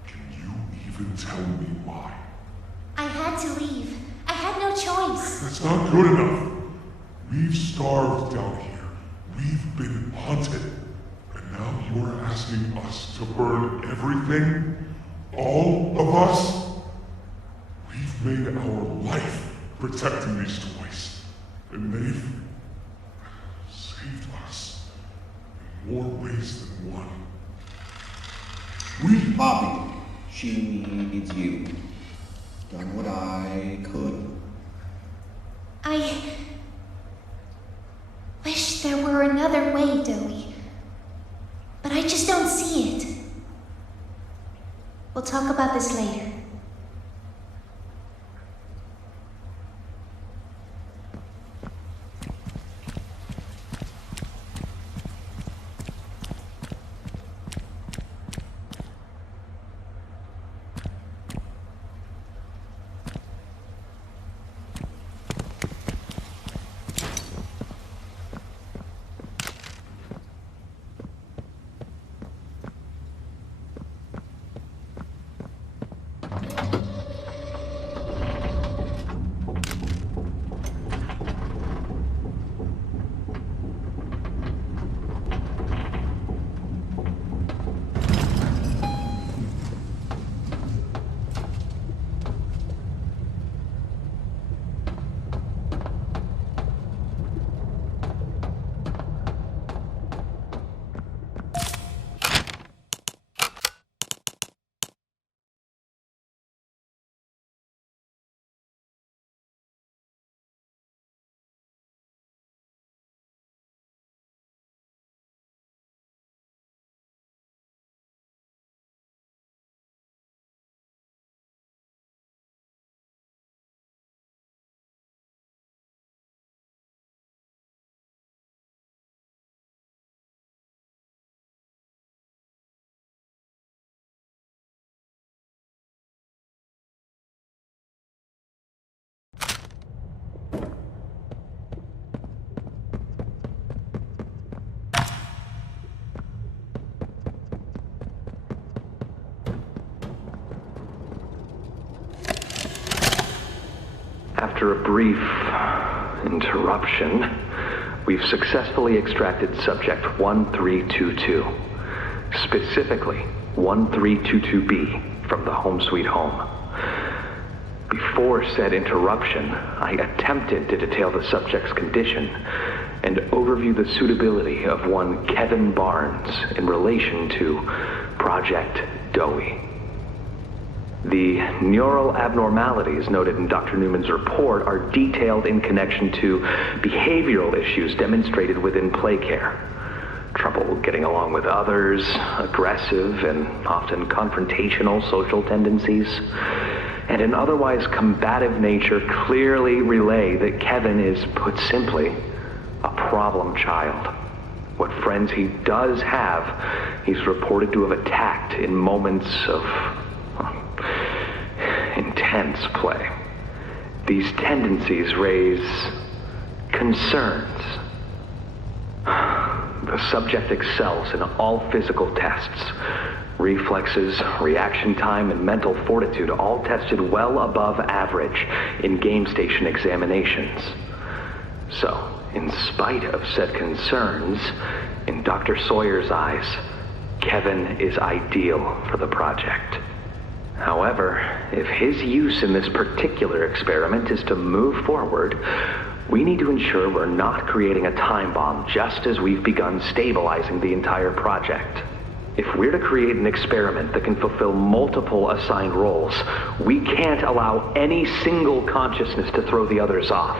Can you even tell me why? I had to leave. I had no choice. That's not good enough. We've starved down here. We've been haunted. And now you're asking us to burn everything? All of us? We've made our life protecting these toys. And they've saved us in more ways than one. We, Poppy, she needs you. Done what I could. I wish there were another way, Doey. But I just don't see it. We'll talk about this later. After a brief interruption, we've successfully extracted subject 1322, specifically 1322B from the Home Sweet Home. Before said interruption, I attempted to detail the subject's condition and overview the suitability of one Kevin Barnes in relation to Project Dowie. The neural abnormalities noted in Dr. Newman's report are detailed in connection to behavioral issues demonstrated within play care. Trouble getting along with others, aggressive and often confrontational social tendencies, and an otherwise combative nature clearly relay that Kevin is, put simply, a problem child. What friends he does have, he's reported to have attacked in moments of intense play. These tendencies raise concerns. The subject excels in all physical tests. Reflexes, reaction time, and mental fortitude all tested well above average in game station examinations. So, in spite of said concerns, in Dr. Sawyer's eyes, Kevin is ideal for the project. However, if his use in this particular experiment is to move forward, we need to ensure we're not creating a time bomb just as we've begun stabilizing the entire project. If we're to create an experiment that can fulfill multiple assigned roles, we can't allow any single consciousness to throw the others off.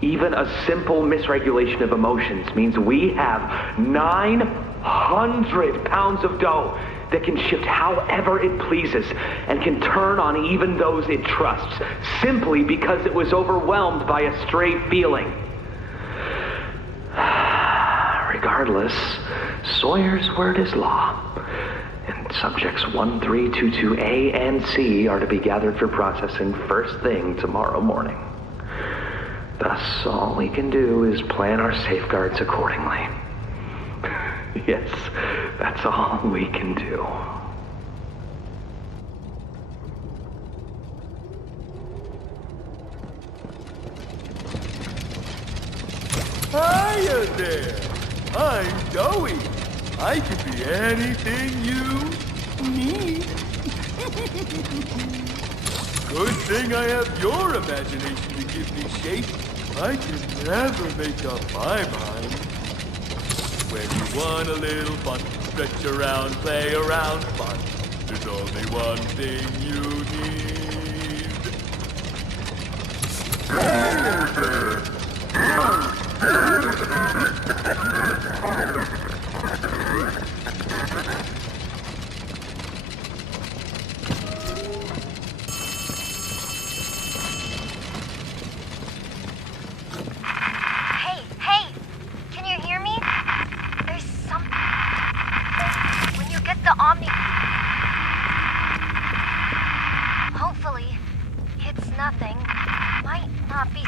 Even a simple misregulation of emotions means we have 900 pounds of dough that can shift however it pleases and can turn on even those it trusts, simply because it was overwhelmed by a stray feeling. Regardless, Sawyer's word is law, and subjects 1322A and C are to be gathered for processing first thing tomorrow morning. Thus, all we can do is plan our safeguards accordingly. Yes, that's all we can do. Hiya there! I'm Dowie. I can be anything you need. Good thing I have your imagination to give me shape. I can never make up my mind. When you want a little fun, stretch around, play around, fun. There's only one thing you Hey, can you hear me? There's something. When you get the Omni... Hopefully, it's nothing. Might not be...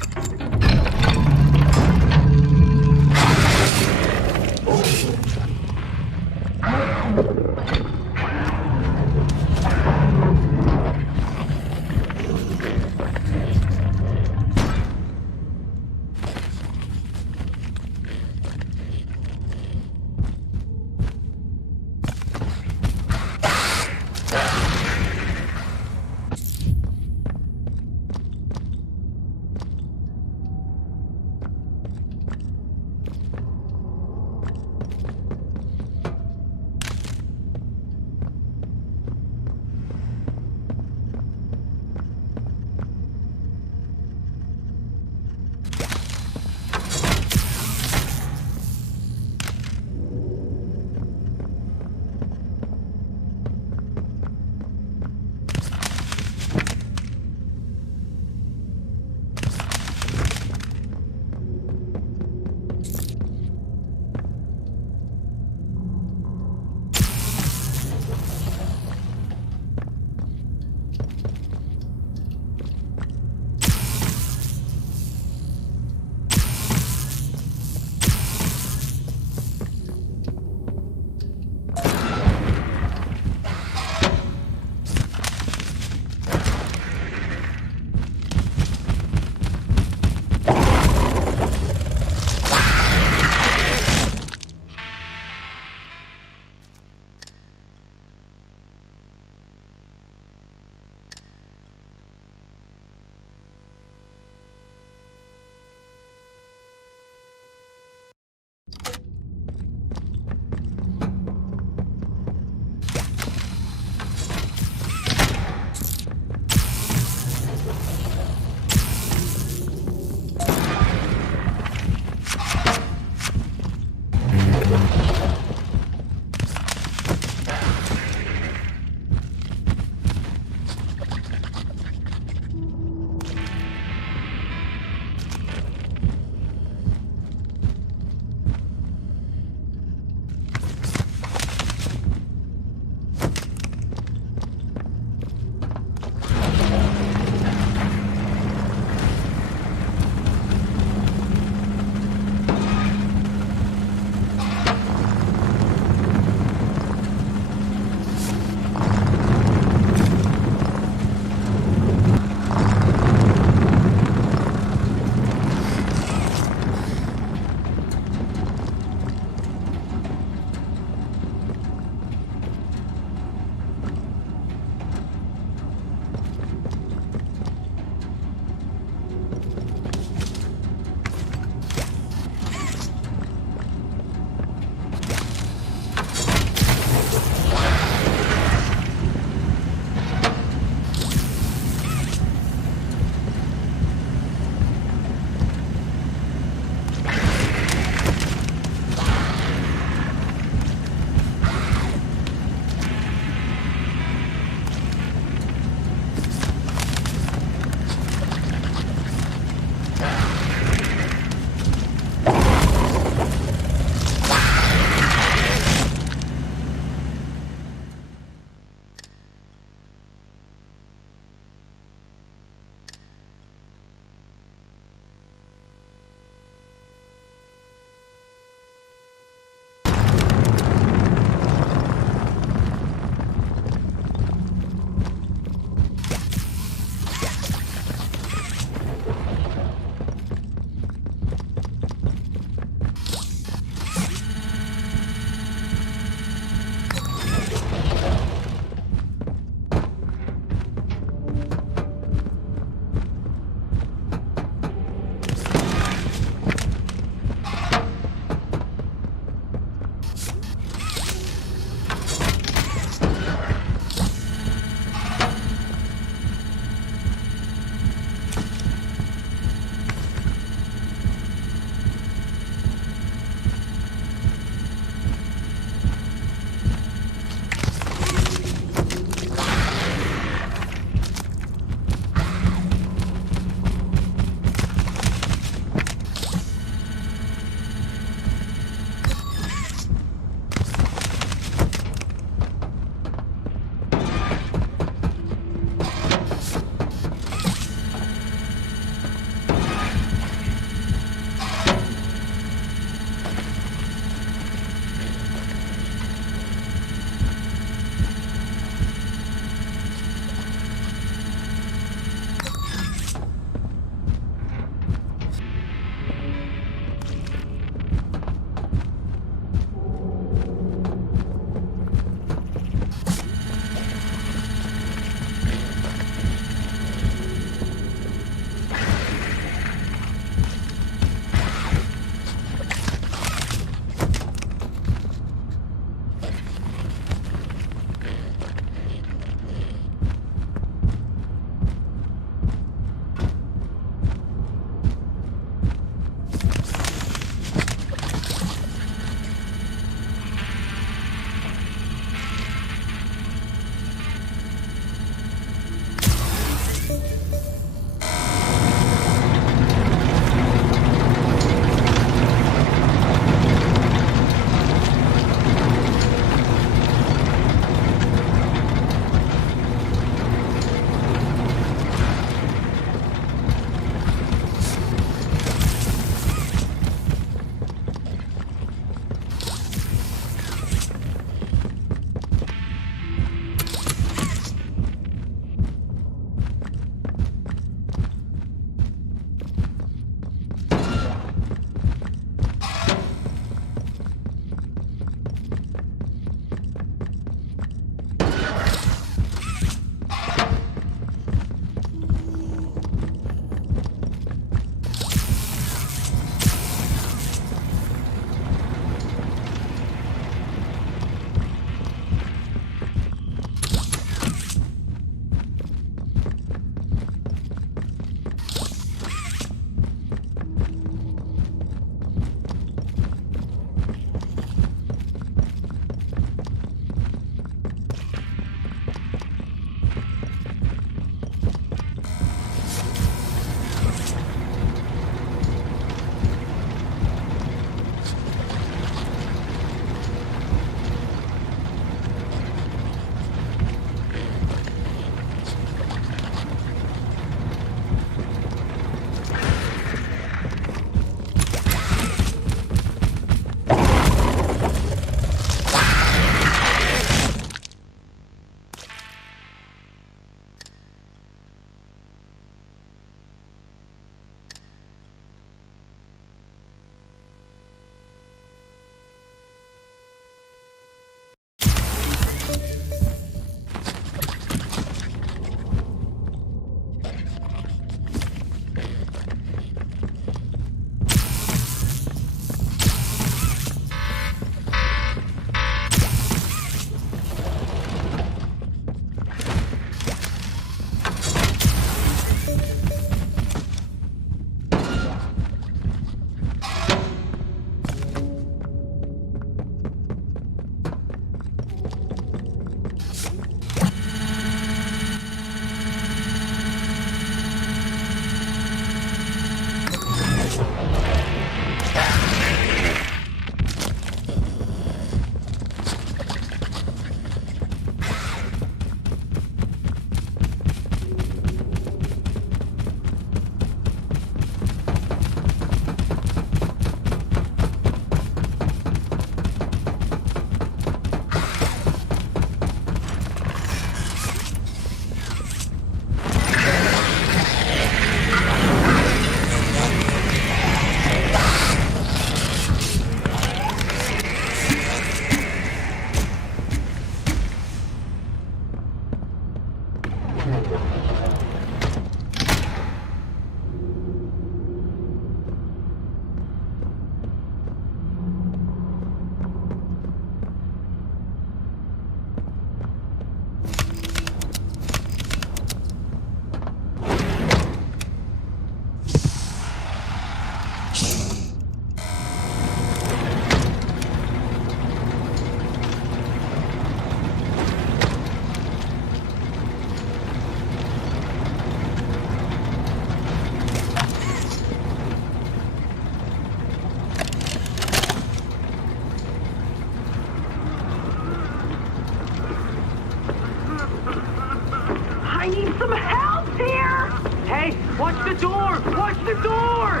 I need some help here! Hey, watch the door! Watch the door!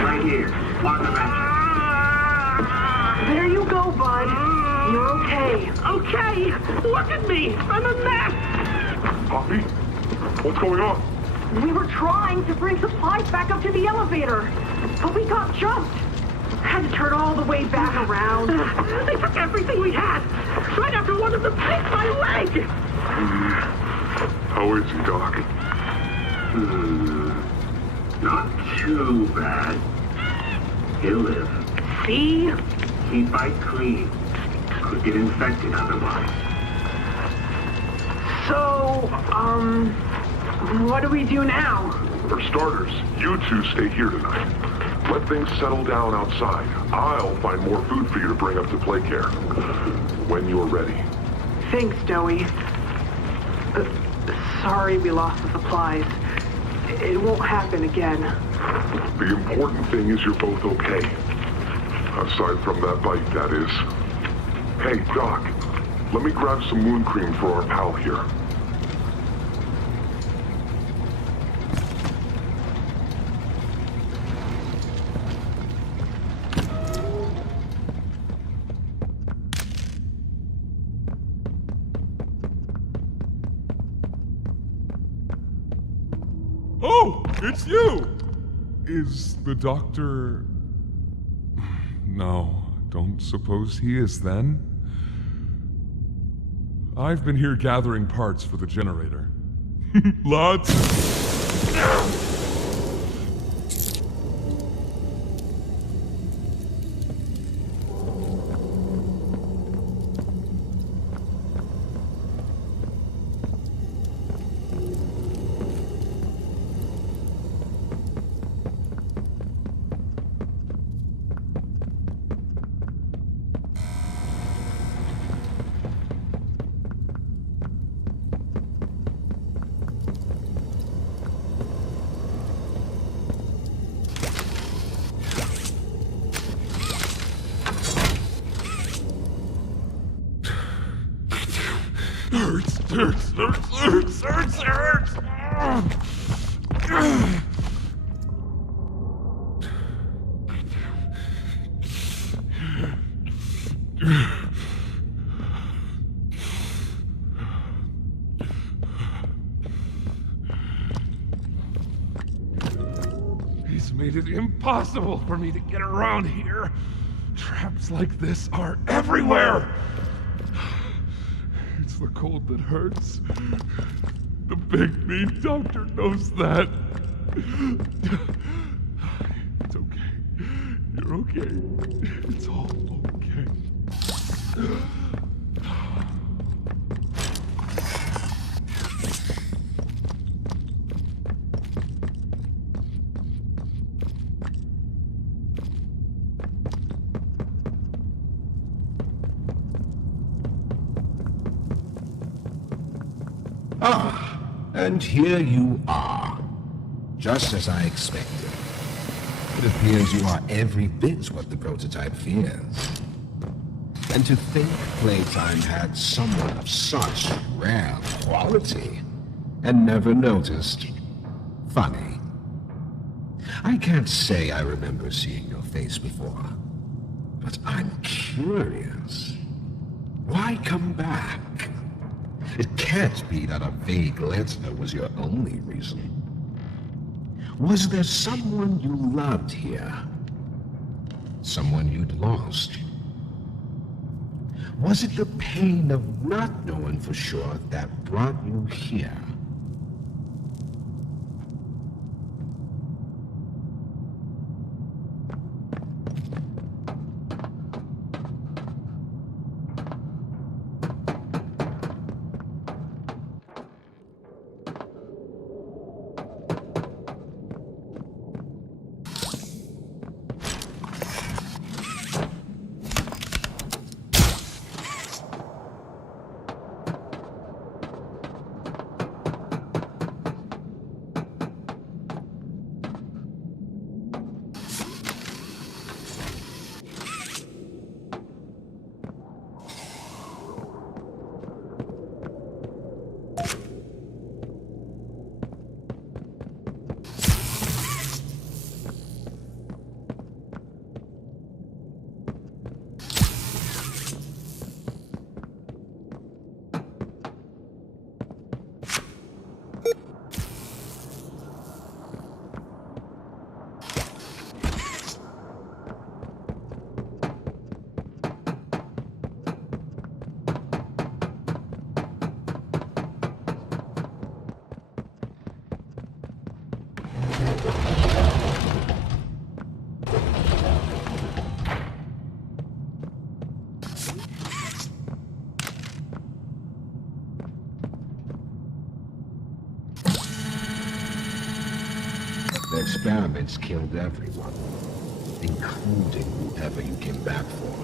Right here, on the mattress. There you go, bud. You're okay. Okay! Look at me! I'm a mess! Poppy? What's going on? We were trying to bring supplies back up to the elevator, but we got jumped. Had to turn all the way back around. They took everything we had, right after one of them picked my leg! How is he, Doc? Not too bad. He'll live. See? Keep it clean. Could get infected otherwise. So, what do we do now? For starters, you two stay here tonight. Let things settle down outside. I'll find more food for you to bring up to play care. When you're ready. Thanks, Joey. Sorry we lost the supplies. It won't happen again. The important thing is you're both okay. Aside from that bite, that is. Hey, Doc, let me grab some wound cream for our pal here. Oh, it's you! Is the doctor... No, don't suppose he is then? I've been here gathering parts for the generator. Lots. Hurts. He's made it impossible for me to get around here. Traps like this are everywhere. It's the cold that hurts. The big mean doctor knows that. It's okay. You're okay. It's all okay. Ah, and here you are. Just as I expected. It appears you are every bit what the prototype fears. And to think Playtime had someone of such rare quality and never noticed. Funny. I can't say I remember seeing your face before, but I'm curious. Why come back? It can't be that a vague letter was your only reason. Was there someone you loved here? Someone you'd lost? Was it the pain of not knowing for sure that brought you here? The experiments killed everyone, including whoever you came back for.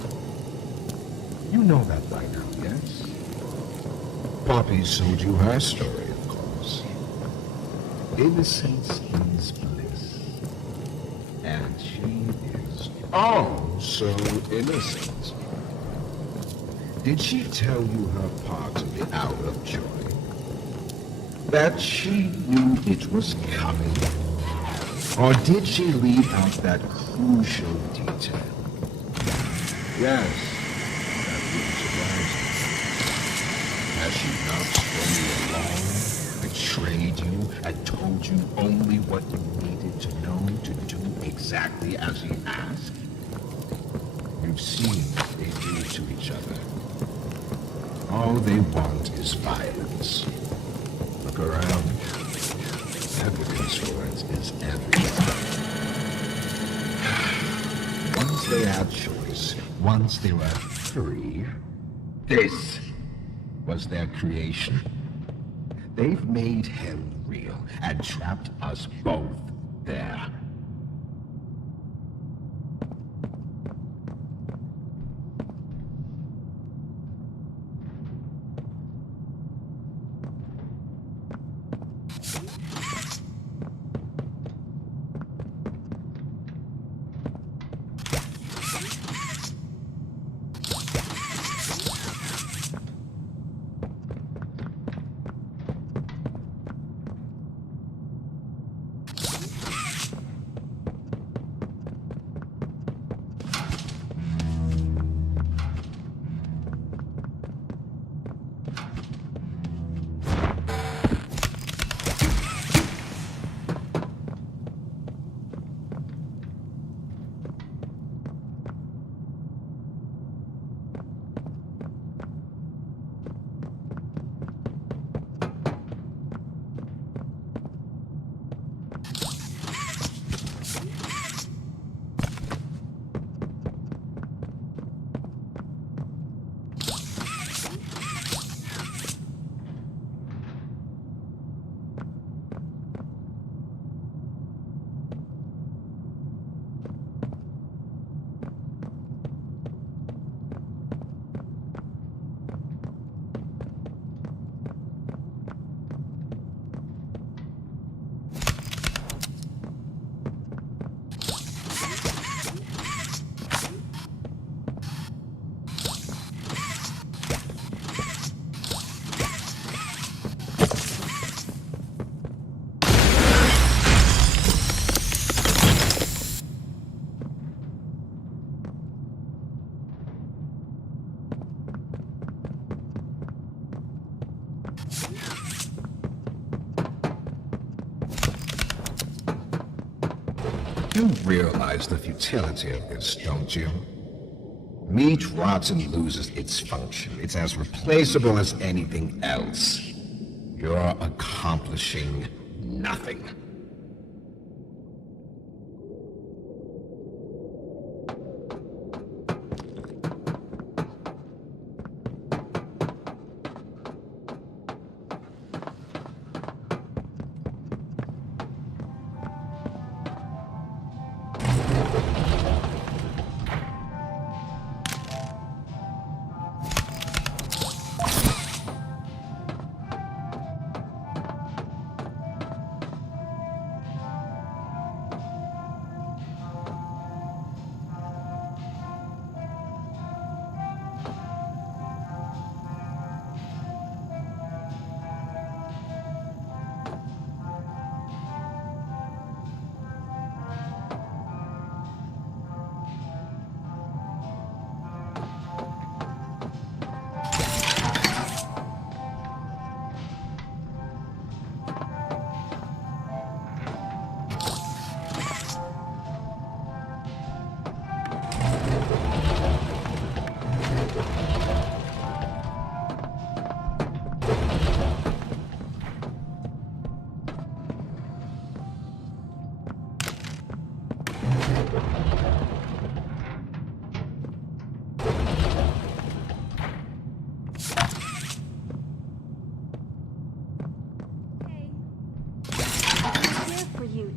You know that by now, yes? Poppy showed you her story, of course. Innocence is bliss. And she is oh so innocent. Did she tell you her part of the hour of joy? That she knew it was coming? Or did she leave out that crucial detail? Yes, that wouldn't surprise me. Has she not strung you along, betrayed you, and told you only what you needed to know to do exactly as you asked? You've seen what they do to each other. All they want is violence. Look around. Evidence for it is everywhere. Once they had choice, once they were free, this was their creation. They've made hell real and trapped us both there. You realize the futility of this, don't you? Meat rots and loses its function. It's as replaceable as anything else. You're accomplishing nothing.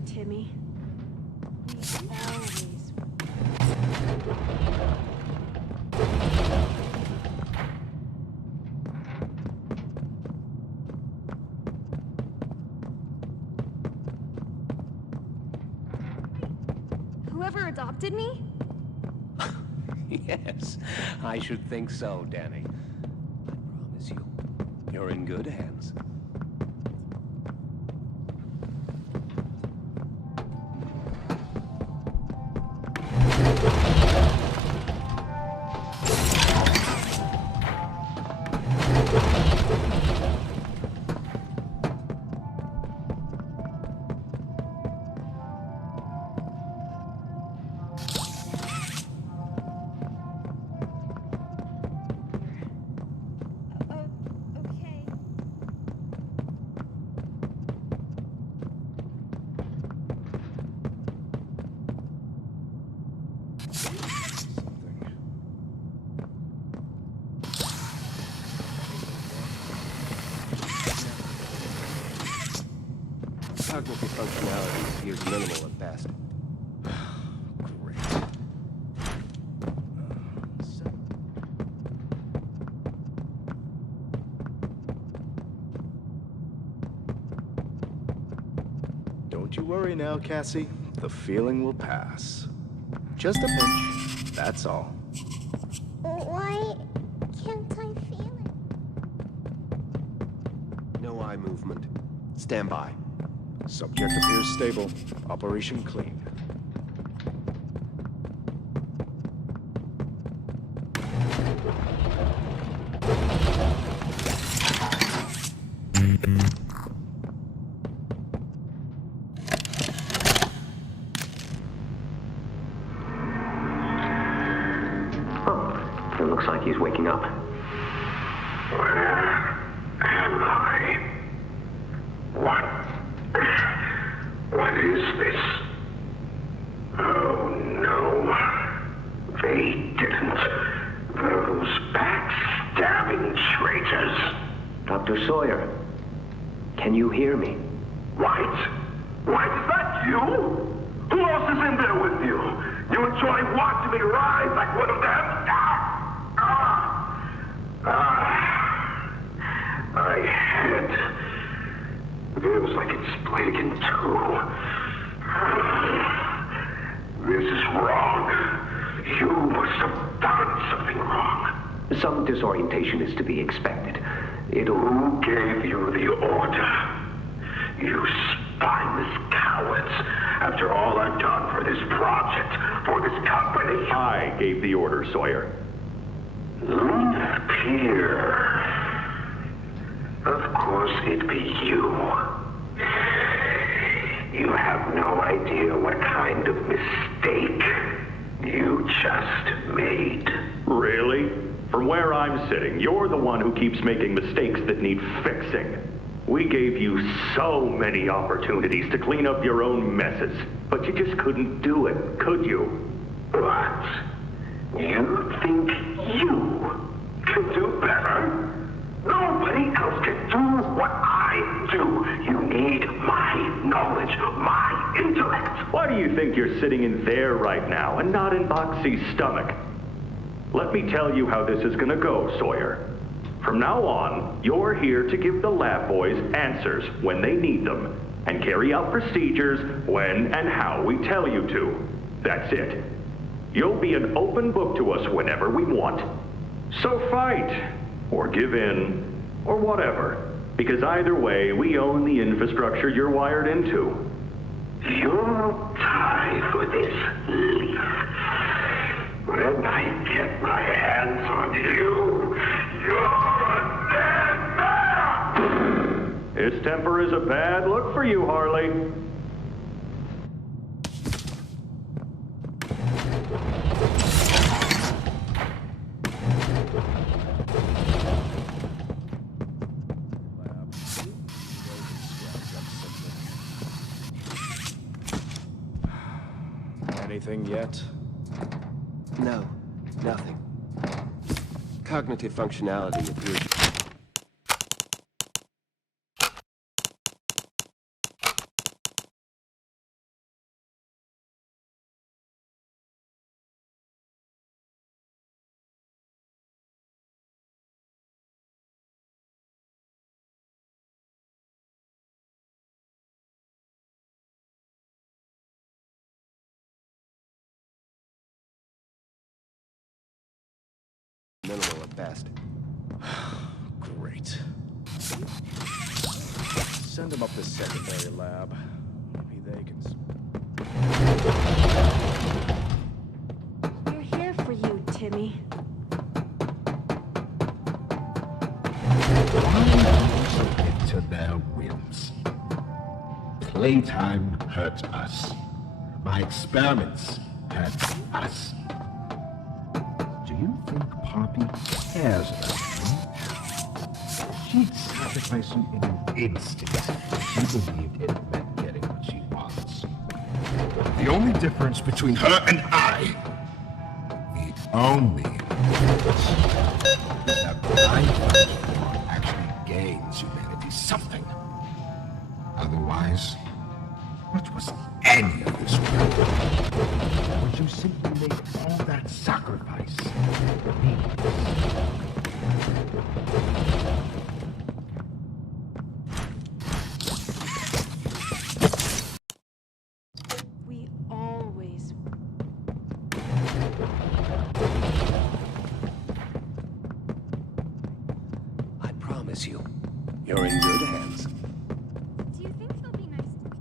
Timmy. We always... Whoever adopted me? Yes, I should think so, Danny. I promise you, you're in good hands. Cognitive functionality appears minimal at best. Great. Don't you worry now, Cassie. The feeling will pass. Just a pinch, that's all. Why can't I feel it? No eye movement. Stand by. Subject appears stable. Operation clean. Oh, it looks like he's waking up. Where am I? What is this? Oh no. They didn't. Those backstabbing traitors. Dr. Sawyer, can you hear me? White? White, is that you? Who else is in there with you? You enjoy watching me rise like one of them? My head feels like it's split in two. This is wrong. You must have done something wrong. Some disorientation is to be expected. Who gave you the order? You spineless cowards. After all I've done for this project, for this company. I gave the order, Sawyer. Pierre. Of course it'd be you. You have no idea what kind of mistake you just made. Really? From where I'm sitting, you're the one who keeps making mistakes that need fixing. We gave you so many opportunities to clean up your own messes, but you just couldn't do it, could you? What? You think you can do better? Nobody else can do what I do. You need my knowledge, my intellect. Why do you think you're sitting in there right now and not in Boxy's stomach? Let me tell you how this is gonna go, Sawyer. From now on, you're here to give the lab boys answers when they need them, and carry out procedures when and how we tell you to. That's it. You'll be an open book to us whenever we want. So fight, or give in, or whatever, because either way, we own the infrastructure you're wired into. You'll die for this, Leaf. When I get my hands on you, you're a dead man! His temper is a bad look for you, Harley. Anything yet? No, nothing. Cognitive functionality appears. Minimal at best. Great. Send them up to secondary lab. Maybe they can... We're here for you, Timmy. Why submit to their whims? Playtime hurt us. My experiments hurt us. Do you think Poppy cares about you? She'd sacrifice you in an instant if she believed it meant getting what she wants. The only difference between her and I, the only difference, is that my platform actually gains humanity something. Otherwise, what was any of this work? Would you simply make all that sacrifice meaningless? We always... I promise you, you're in good hands. Do you think he'll be nice to me?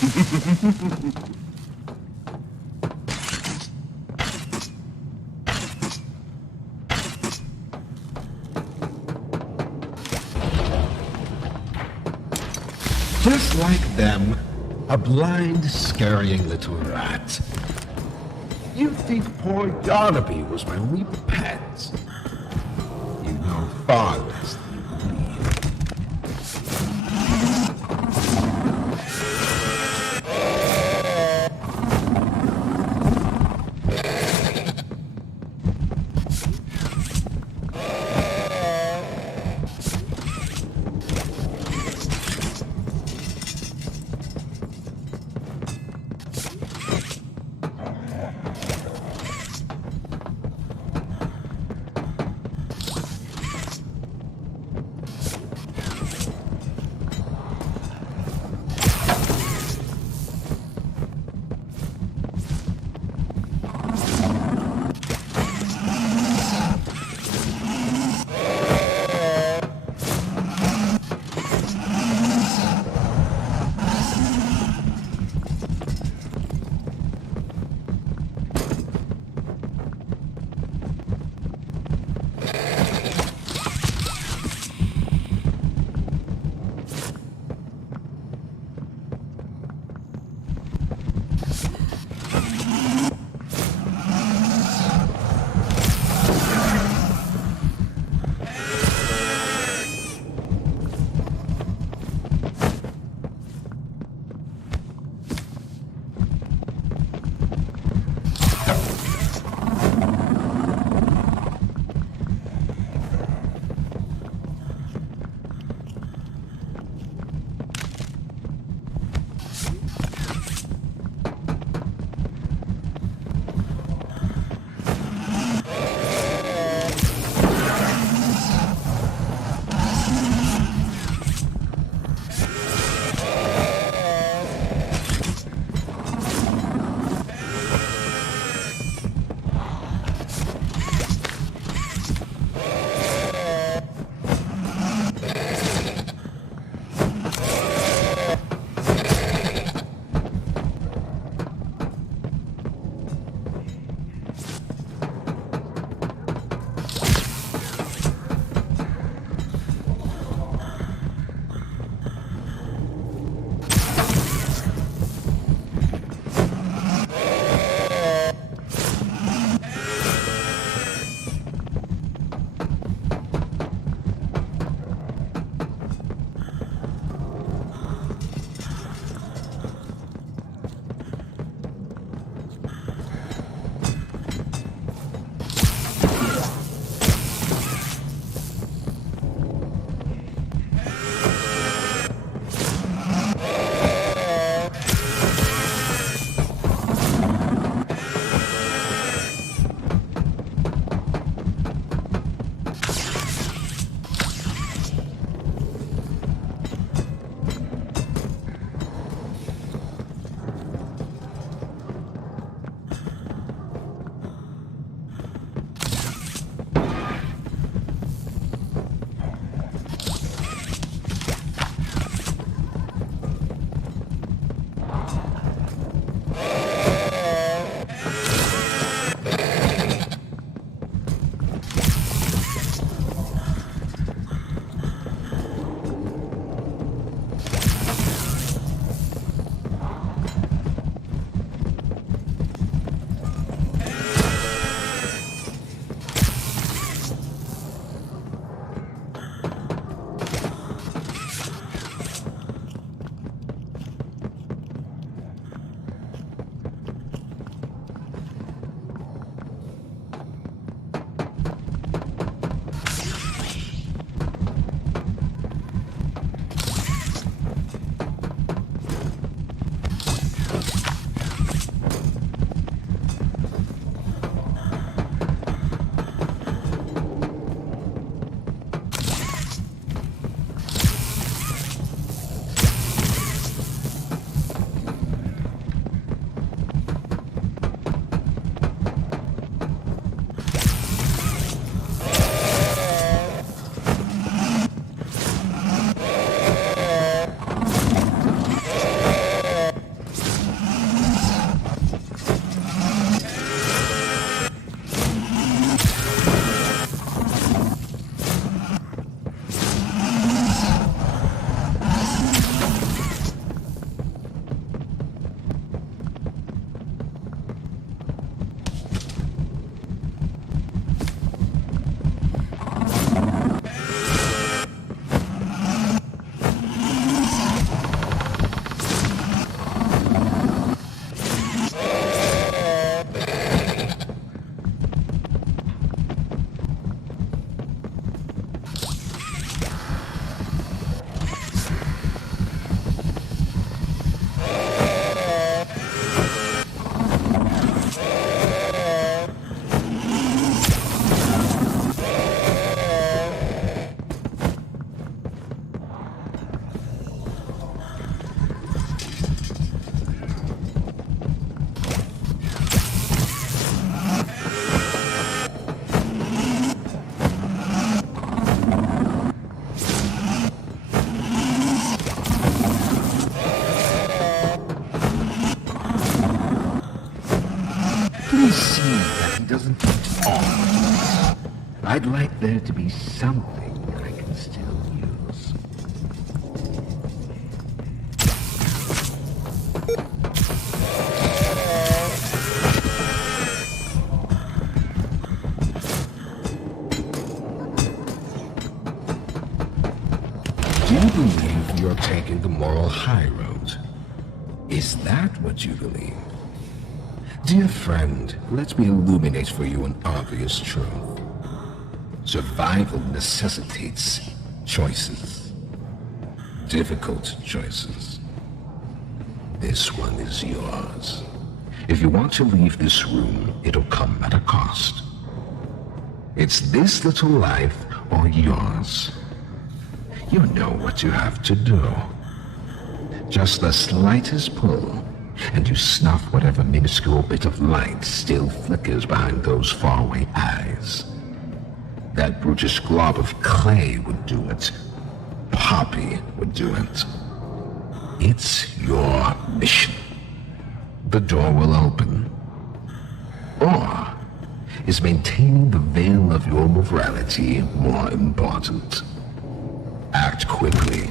Just like them, a blind, scurrying little rat. You think poor Yarnaby was my only pet? You know far less than you believe. doesn't need all. I'd like there to be something I can still use. Do you believe you're taking the moral high road? Is that what you believe? Dear friend, let me illuminate for you an obvious truth. Survival necessitates choices. Difficult choices. This one is yours. If you want to leave this room, it'll come at a cost. It's this little life or yours. You know what you have to do. Just the slightest pull, and you snuff whatever minuscule bit of light still flickers behind those faraway eyes. That brutish glob of clay would do it. Poppy would do it. It's your mission. The door will open. Or is maintaining the veil of your morality more important? Act quickly.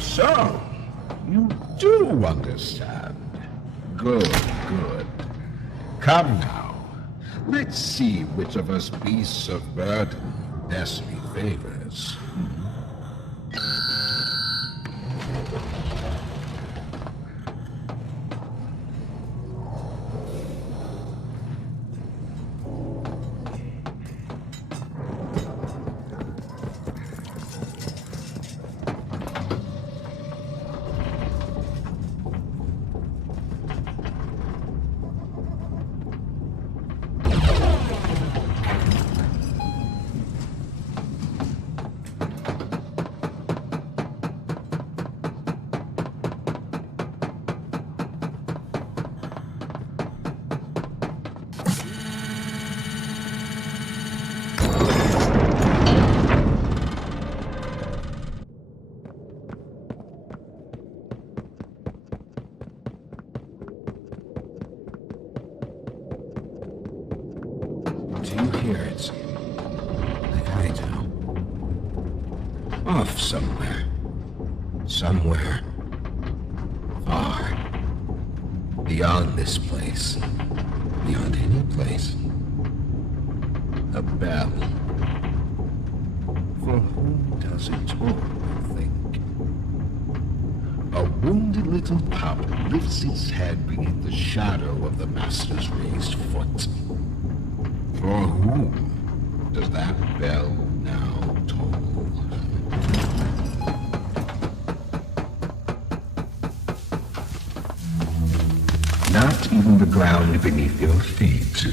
So, you do understand. Good, good. Come now. Let's see which of us beasts of burden destiny favors. Do you hear it? Like I do. Off somewhere. Somewhere. Far. Beyond this place. Beyond any place. A bell. For whom does it toll, you think? A wounded little pup lifts its head beneath the shadow of the master's raised foot. For whom does that bell now toll? Not even the ground beneath your feet.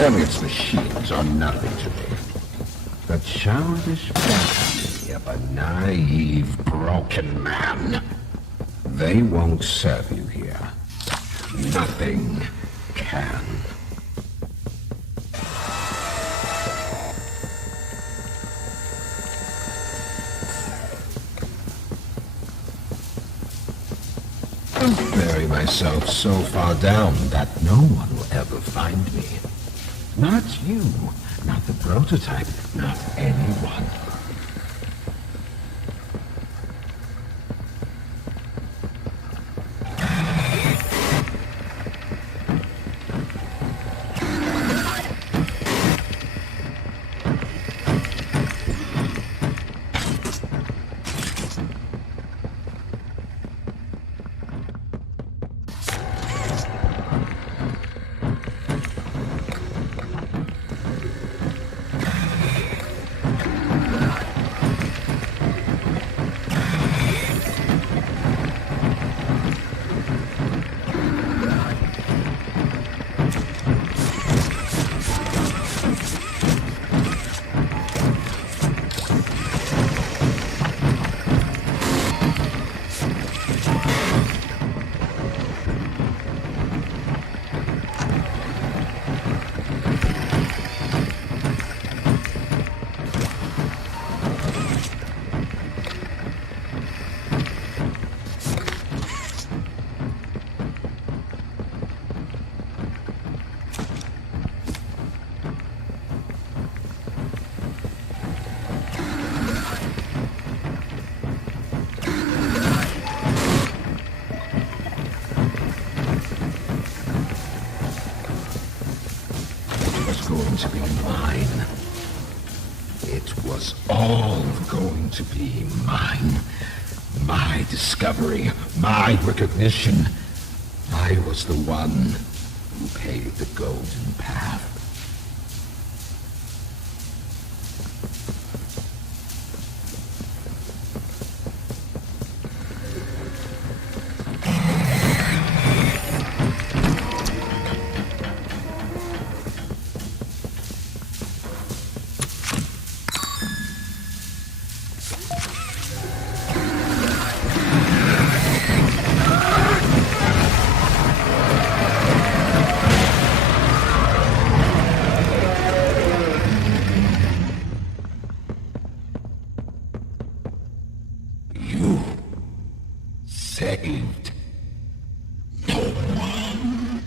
Elliot's machines are nothing to me. The childish fantasy of a naive, broken man. They won't serve you here. Nothing can. I'll bury myself so far down that no one will ever find me. Not you, not the prototype, not anyone. To be mine. It was all going to be mine. My discovery, my recognition. I was the one who paved the golden path. Saved no one.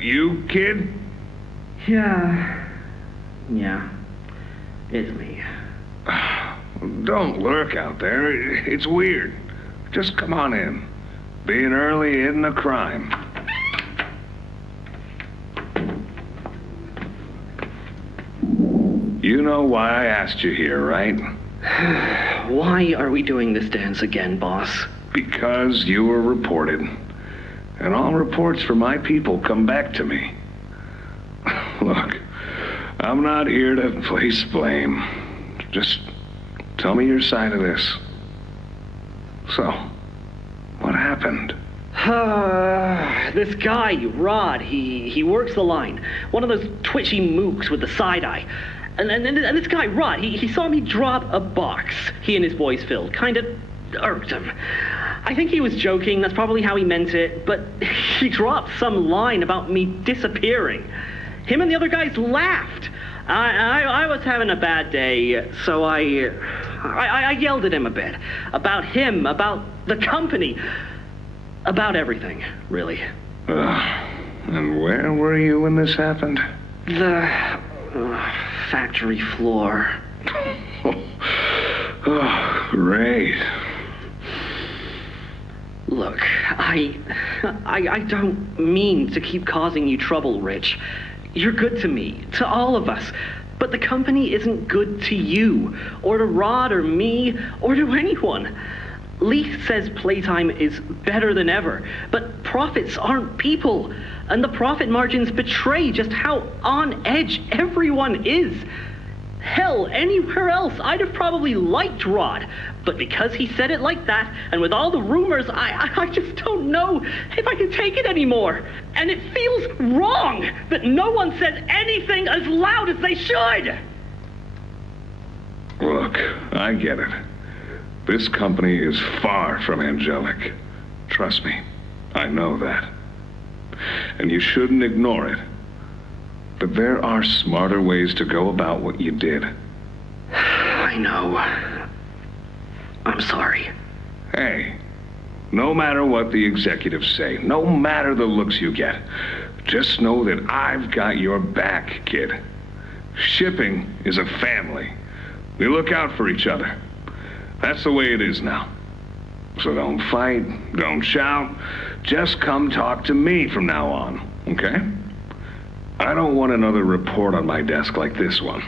you, kid? Yeah, it's me. Don't lurk out there. It's weird. Just come on in. Being early isn't a crime. You know why I asked you here, right? Why are we doing this dance again, boss? Because you were reported. And all reports for my people come back to me. Look, I'm not here to place blame. Just tell me your side of this. So, what happened? This guy, Rod, he works the line. One of those twitchy mooks with the side eye. And this guy, Rod, he saw me drop a box he and his boys filled. Kind of irked him. I think he was joking, that's probably how he meant it, but he dropped some line about me disappearing. Him and the other guys laughed. I was having a bad day, so I yelled at him a bit. About him, about the company, about everything, really. And where were you when this happened? The factory floor. Oh, great. Look, I don't mean to keep causing you trouble, Rich. You're good to me, to all of us. But the company isn't good to you, or to Rod, or me, or to anyone. Leith says Playtime is better than ever, but profits aren't people. And the profit margins betray just how on edge everyone is. Hell, anywhere else, I'd have probably liked Rod. But because he said it like that, and with all the rumors, I just don't know if I can take it anymore. And it feels wrong that no one said anything as loud as they should. Look, I get it. This company is far from angelic. Trust me, I know that. And you shouldn't ignore it. But there are smarter ways to go about what you did. I know. I'm sorry. Hey, no matter what the executives say, no matter the looks you get, just know that I've got your back, kid. Shipping is a family. We look out for each other. That's the way it is now. So don't fight, don't shout. Just come talk to me from now on, okay? I don't want another report on my desk like this one.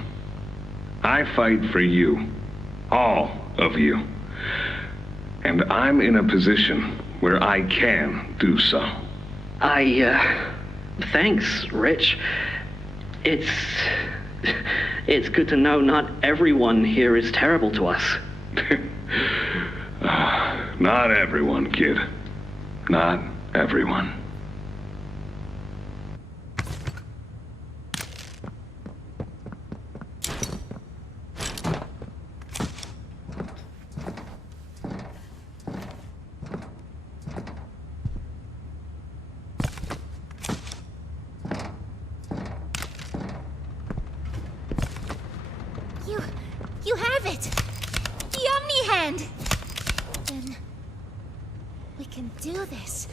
I fight for you. All of you. And I'm in a position where I can do so. Thanks, Rich. It's good to know not everyone here is terrible to us. Not everyone, kid. Not everyone. You have it! The Omni Hand! Then we can do this.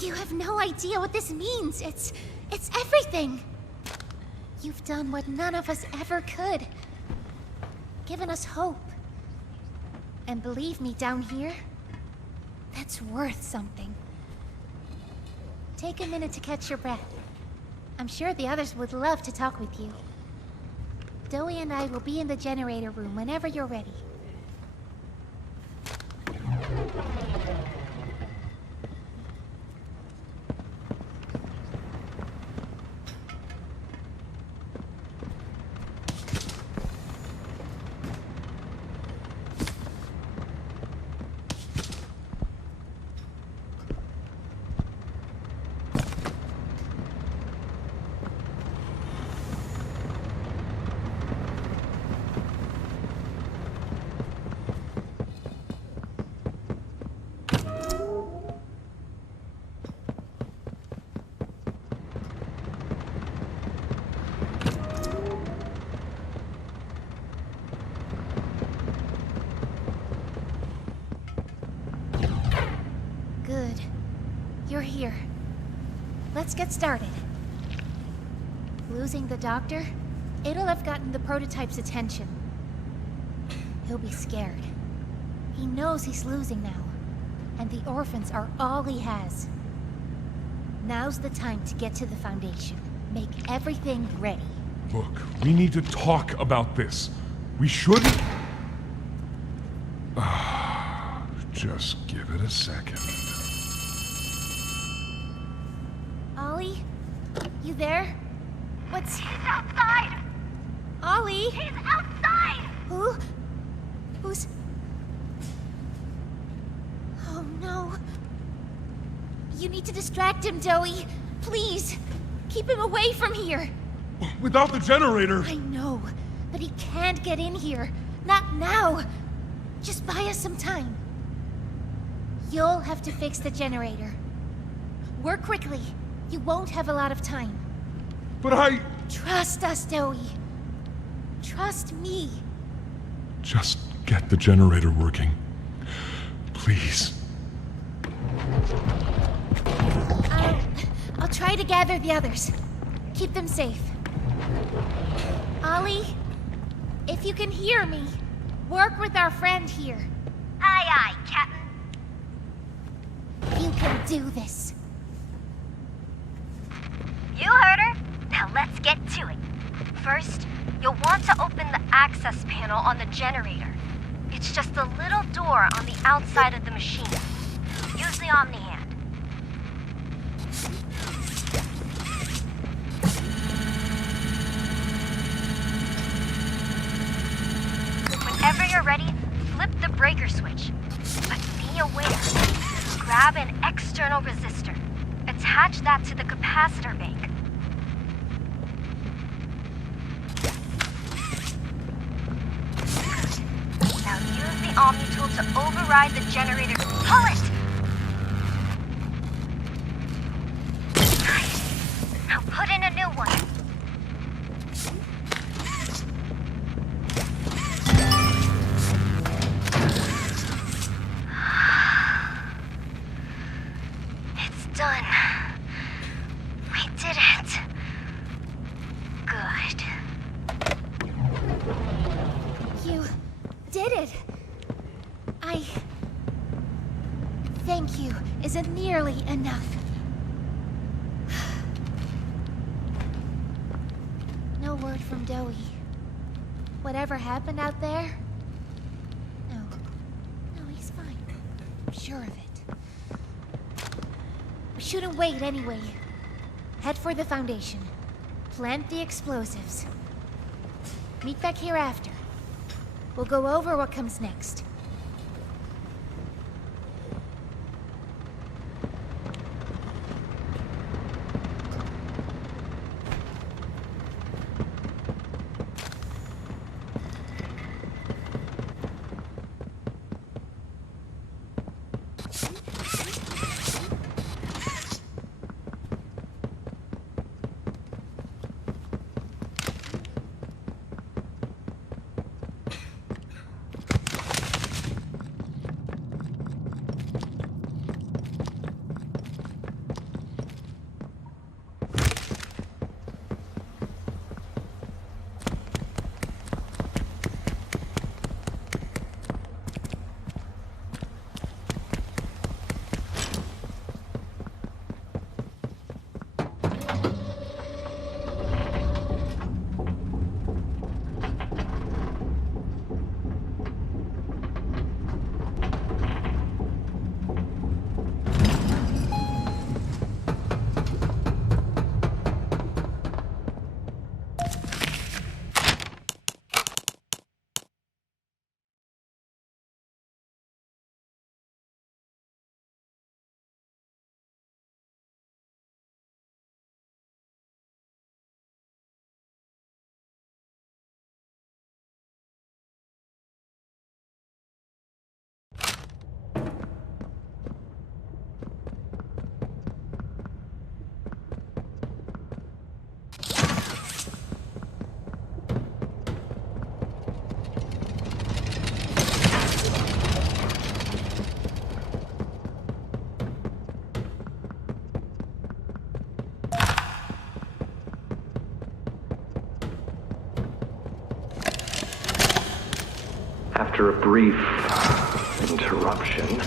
You have no idea what this means. It's everything. You've done what none of us ever could. Given us hope. And believe me, down here, that's worth something. Take a minute to catch your breath. I'm sure the others would love to talk with you. Dowie and I will be in the generator room whenever you're ready. let's get started. Losing the doctor? It'll have gotten the prototype's attention. He'll be scared. He knows he's losing now, and the orphans are all he has. Now's the time to get to the Foundation. Make everything ready. Look, we need to talk about this. We shouldn't... Just give it a second. Ollie? You there? What's... He's outside! Ollie? He's outside! Who? Who's... Oh no. You need to distract him, Joey. Please. Keep him away from here. Without the generator... I know, but he can't get in here. Not now. Just buy us some time. You'll have to fix the generator. Work quickly. You won't have a lot of time. But I... Trust us, Joey. Trust me. Just get the generator working. Please. I'll try to gather the others. Keep them safe. Ollie, if you can hear me, work with our friend here. Aye, aye, Captain. You can do this. You heard her. Now let's get to it. First, you'll want to open the access panel on the generator. It's just a little door on the outside of the machine. Use the Omni hand. Whenever you're ready, flip the breaker switch. But be aware. Grab an external resistor. Attach that to the capacitor bank. Now use the Omni tool to override the generator. Pull it! Nice. Now put in a new one. It's done. We did it. Good. You did it. Thank you isn't nearly enough. No word from Dowie. Whatever happened out there? No, he's fine. I'm sure of it. We shouldn't wait anyway. Head for the Foundation. Plant the explosives. Meet back here after. We'll go over what comes next. After a brief interruption,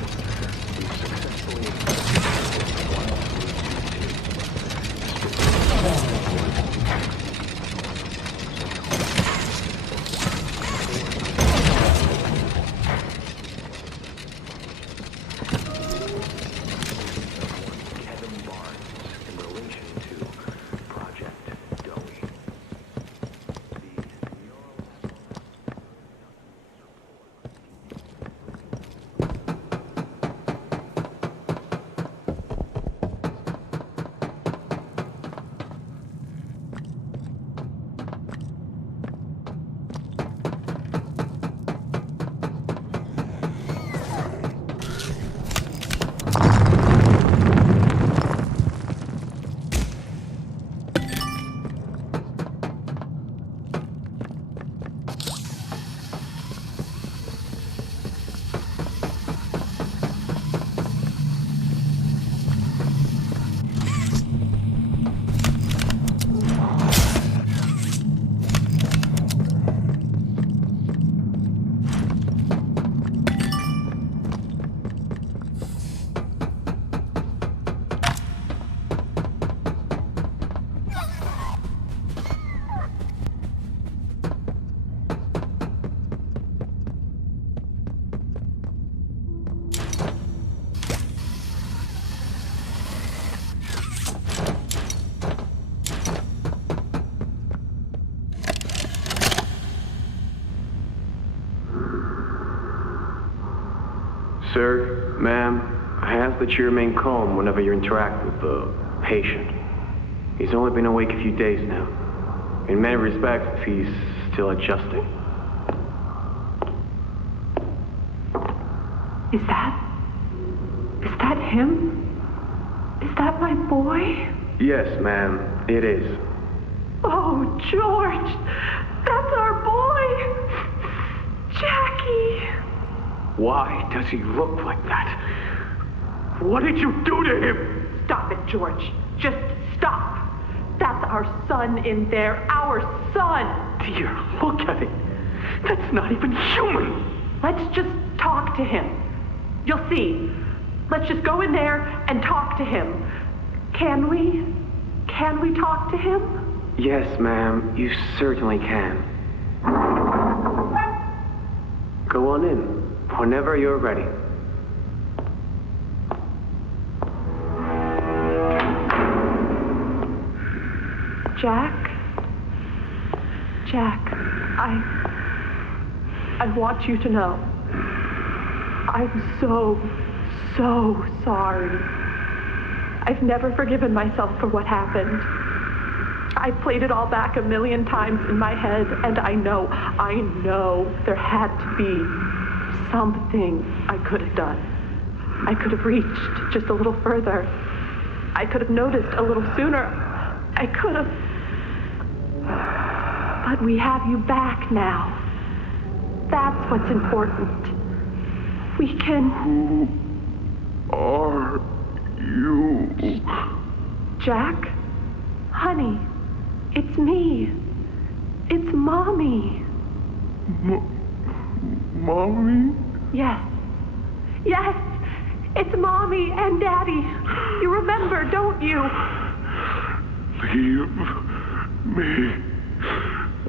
Sir, ma'am, I ask that you remain calm whenever you interact with the patient. He's only been awake a few days now. In many respects, he's still adjusting. Is that him? Is that my boy? Yes, ma'am, it is. Oh, George! That's our boy! Jackie! Why does he look like that? What did you do to him? Stop it, George. Just stop. That's our son in there. Our son! Dear, look at it. That's not even human. Let's just talk to him. You'll see. Let's just go in there and talk to him. Can we? Can we talk to him? Yes, ma'am, you certainly can. Go on in, whenever you're ready. Jack, I want you to know. I'm so sorry. I've never forgiven myself for what happened. I played it all back 1,000,000 times in my head, and I know there had to be something I could have done. I could have reached just a little further. I could have noticed a little sooner. I could have... But we have you back now. That's what's important. We can... Who are you? Jack? Honey, it's me. It's Mommy. Mommy? Yes. Yes! It's Mommy and Daddy. You remember, don't you? Leave me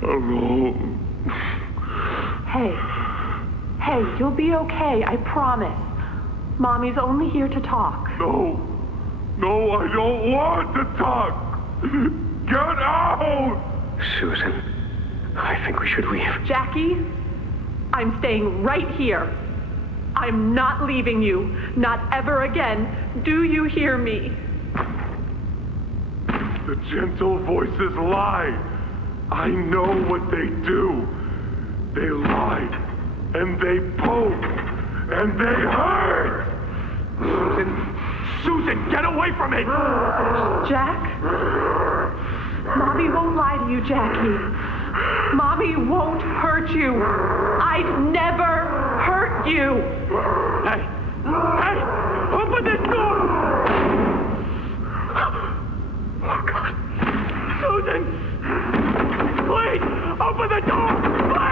alone. Hey, you'll be okay, I promise. Mommy's only here to talk. No, I don't want to talk. Get out! Susan, I think we should leave. Jackie, I'm staying right here. I'm not leaving you. Not ever again. Do you hear me? The gentle voices lie. I know what they do. They lie, and they poke, and they hurt. Susan, get away from me! Jack? Mommy won't lie to you, Jackie. Mommy won't hurt you. I'd never hurt you. Hey! Open this door! Oh, God. Susan! Please! Open the door! Please!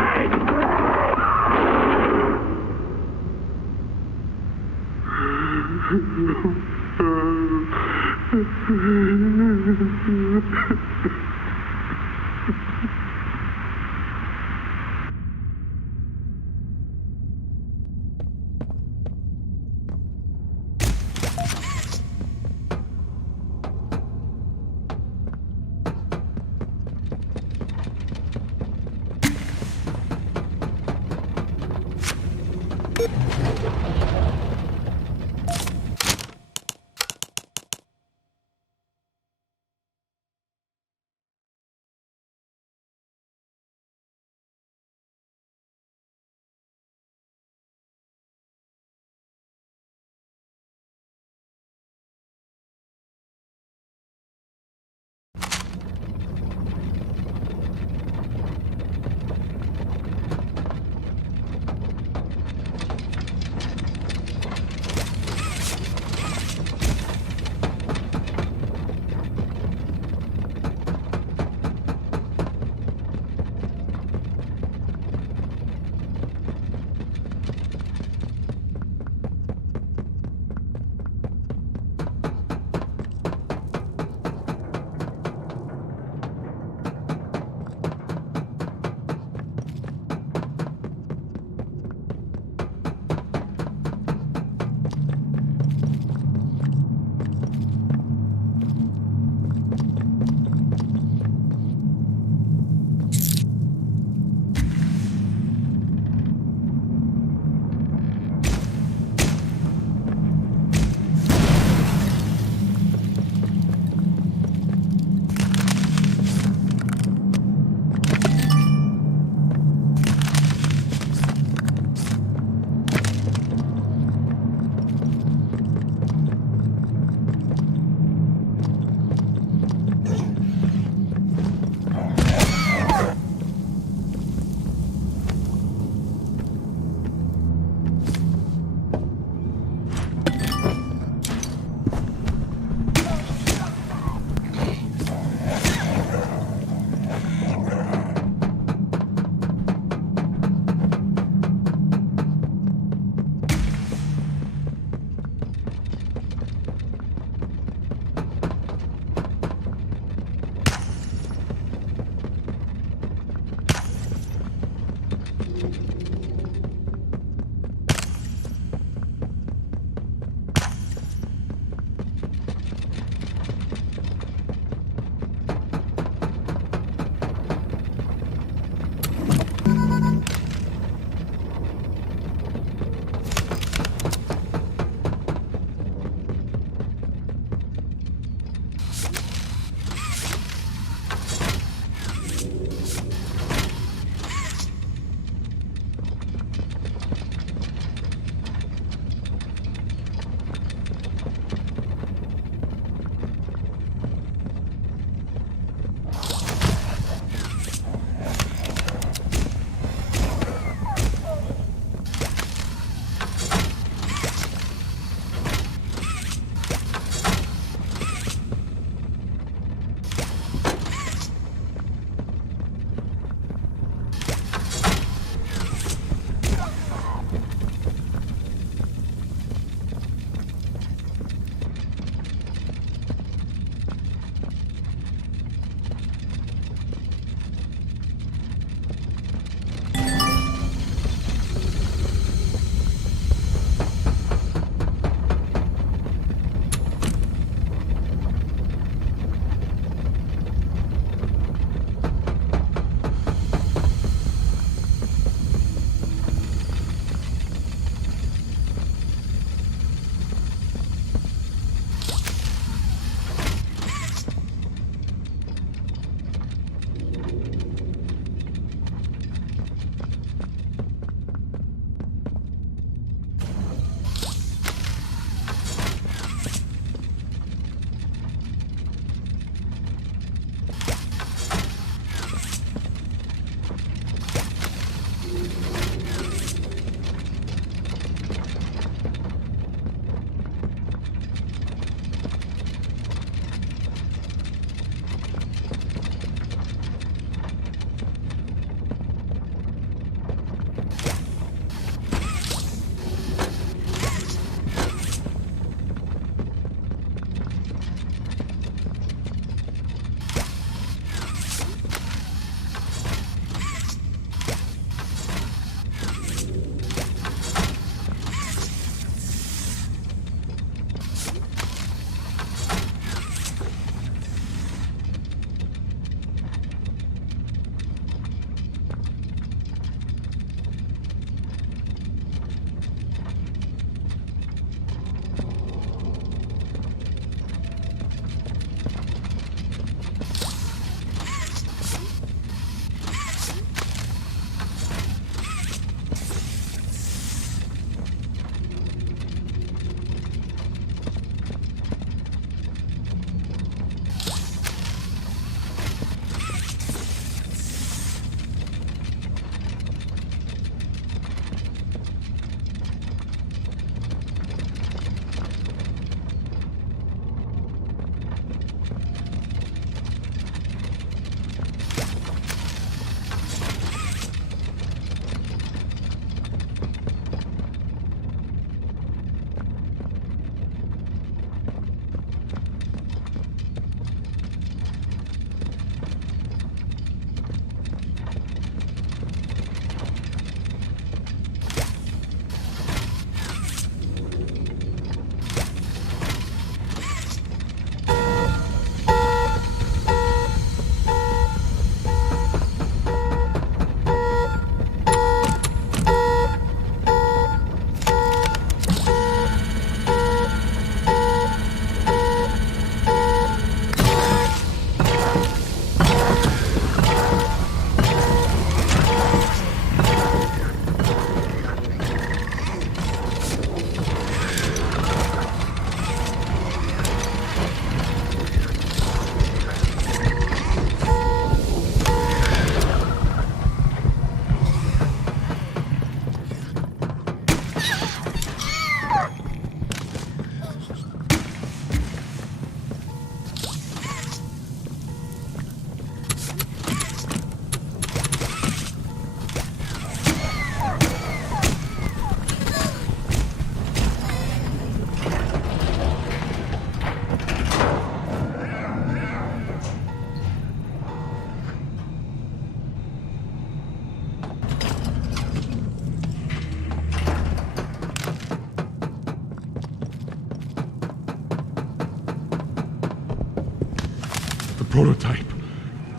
prototype.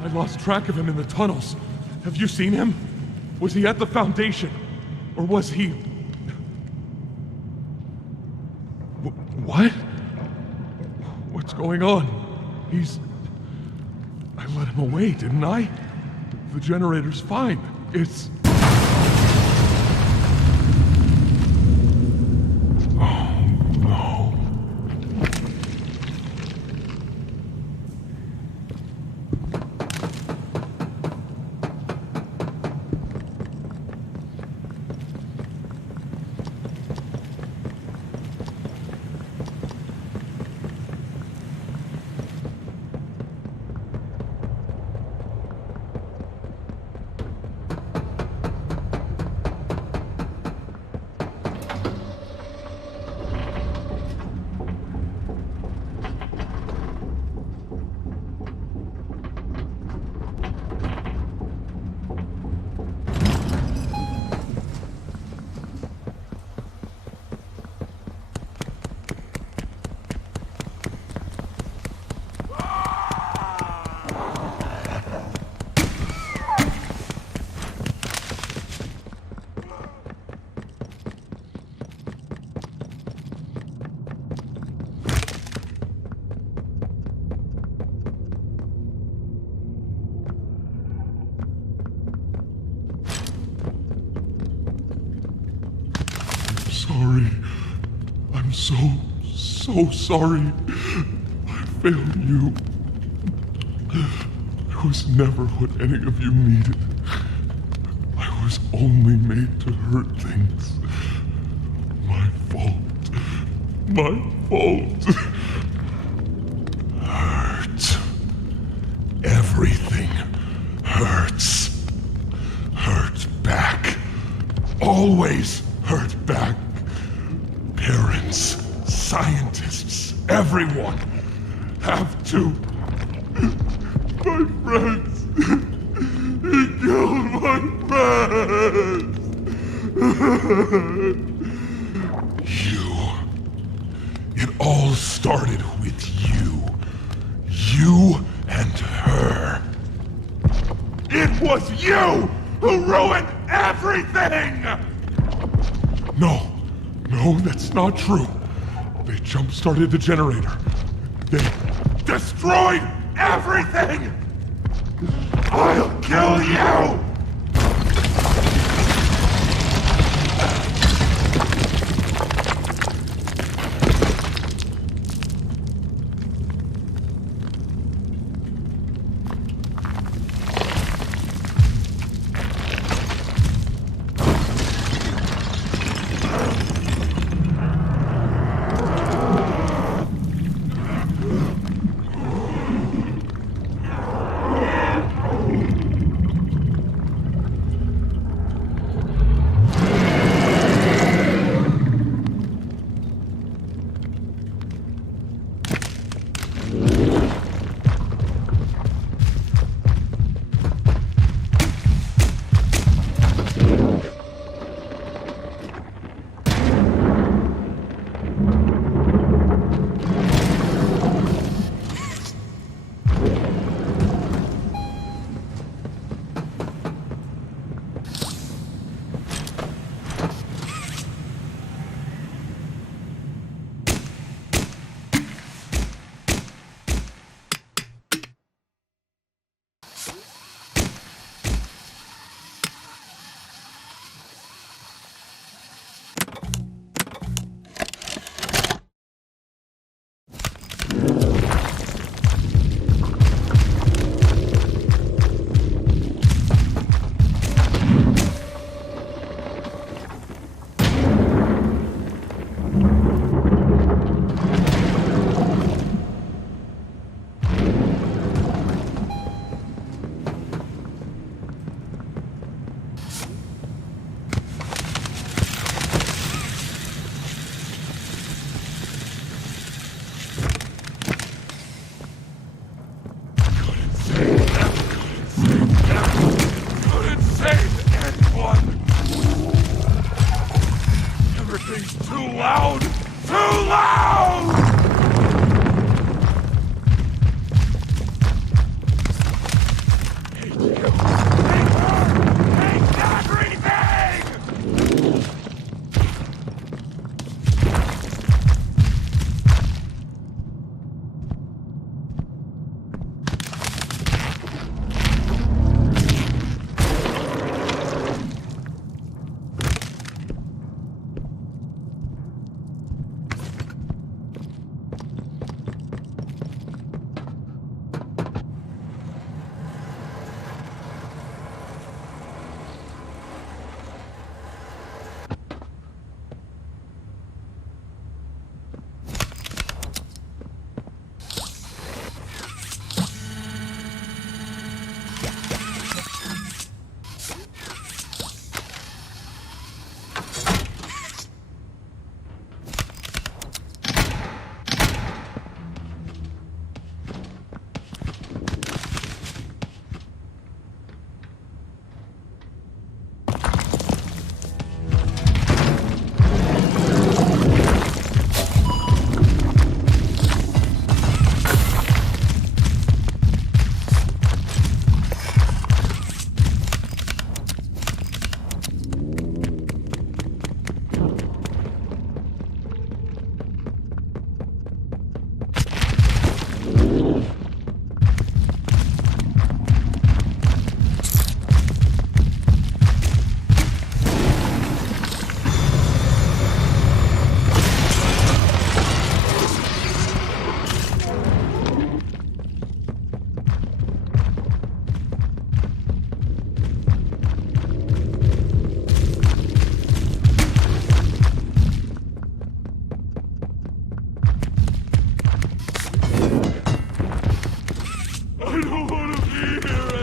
I lost track of him in the tunnels. Have you seen him? Was he at the Foundation? Or was he... What? What's going on? I let him away, didn't I? The generator's fine. It's... Sorry. I'm so sorry. I failed you. I was never what any of you needed. I was only made to hurt things. My fault. My fault. Hurt. Everything hurts. Hurt back. Always hurt back. Parents, scientists, everyone have to. My friends. He killed my friends. You. It all started with you. You and her. It was you who ruined everything! No, that's not true. They jump-started the generator. They destroyed everything! I'll kill you!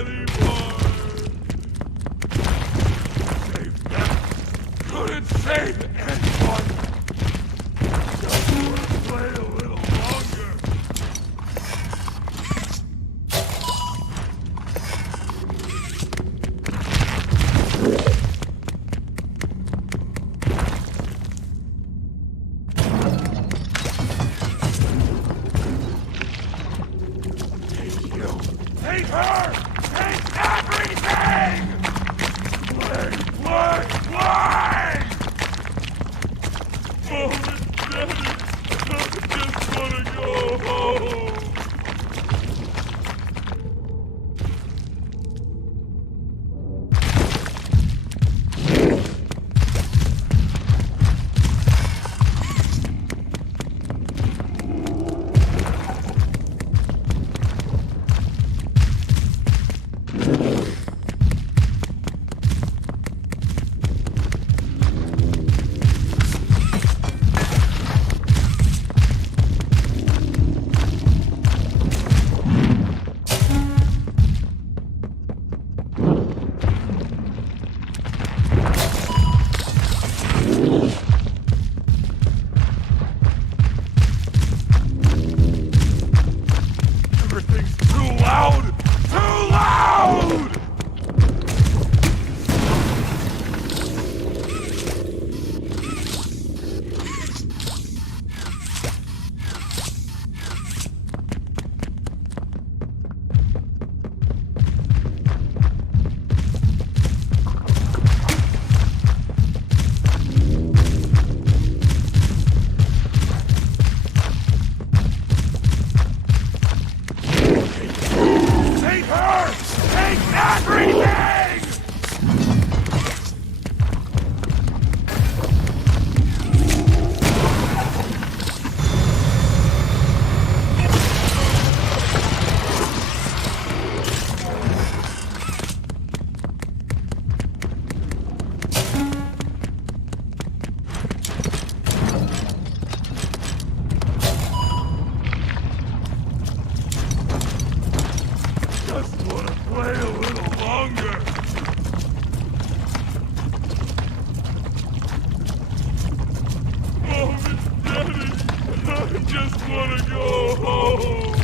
anymore. Save them. Couldn't save anyone. Just want to play a little longer. Take her! Take everything! Play! Oh, Daddy, I just wanna go home. Everything's too loud! Too loud! Take her! Take everything! Just wanna play a little longer. Oh, Miss Daddy, I just wanna go home.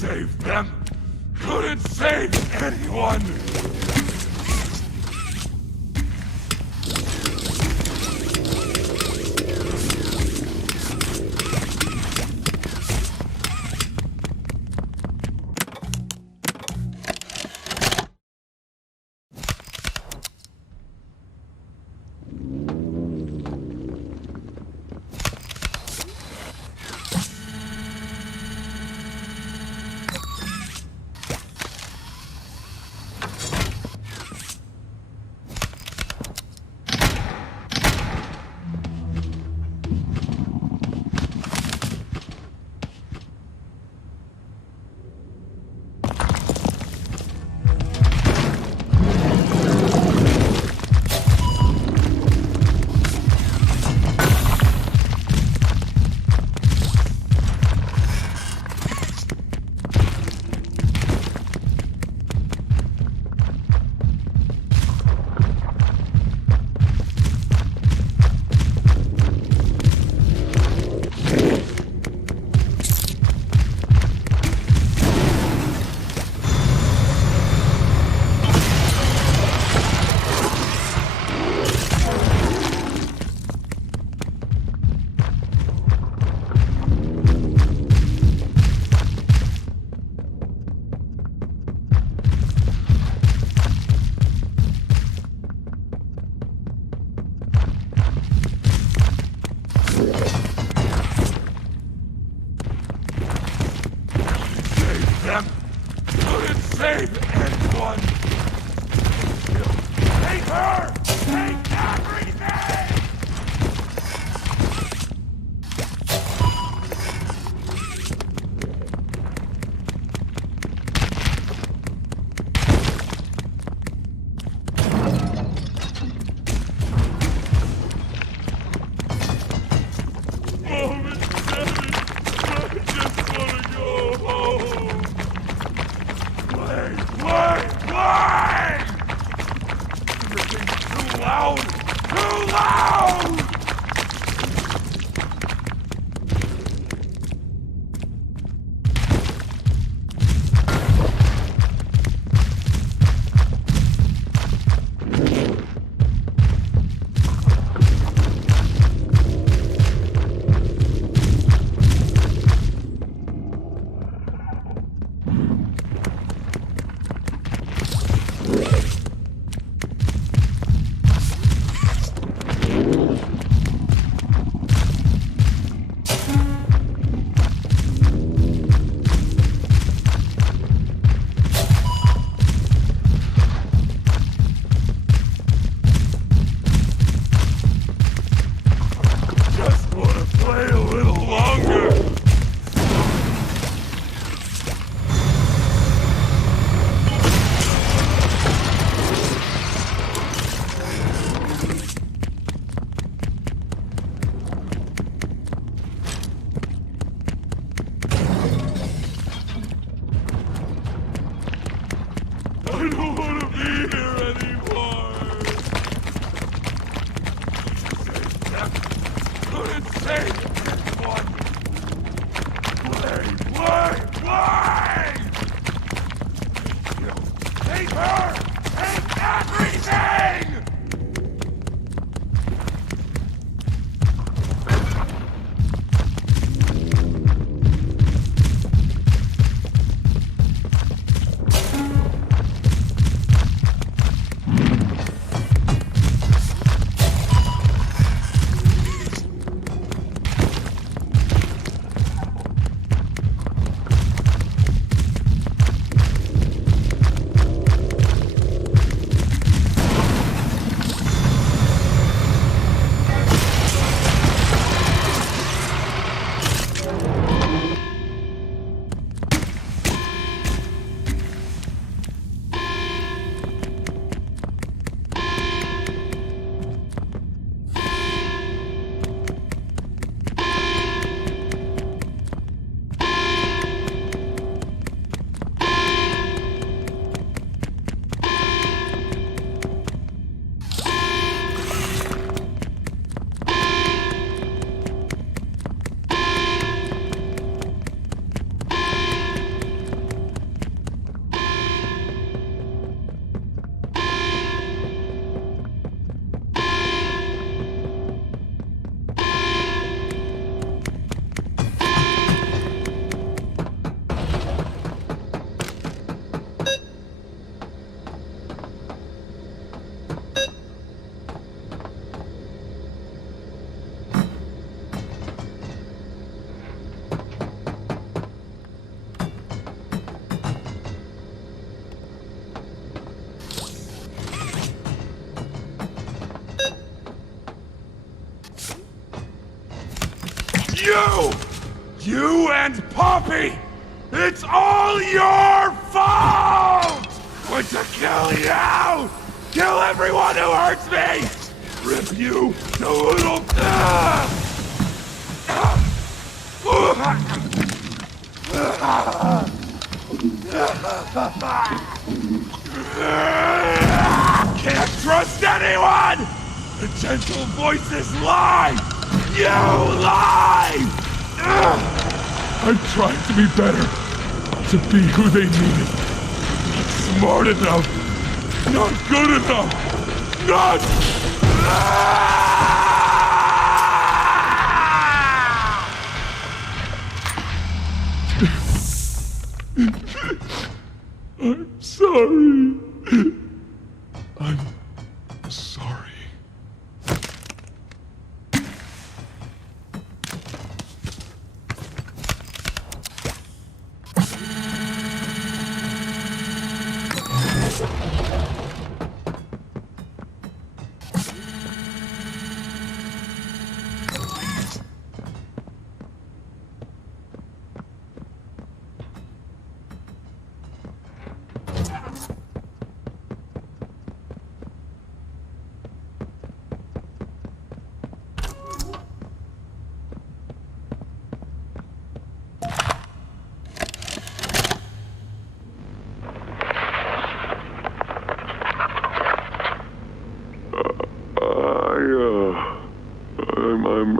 Save them! Couldn't save anyone! Save this one! Take her! Take everything! You and Poppy! It's all your fault! Want to kill you! Kill everyone who hurts me! Rip you to little... Can't trust anyone! The gentle voices lie! You lie! I'm trying to be better, to be who they needed. Not smart enough, not good enough, not... I'm sorry. I'm sorry.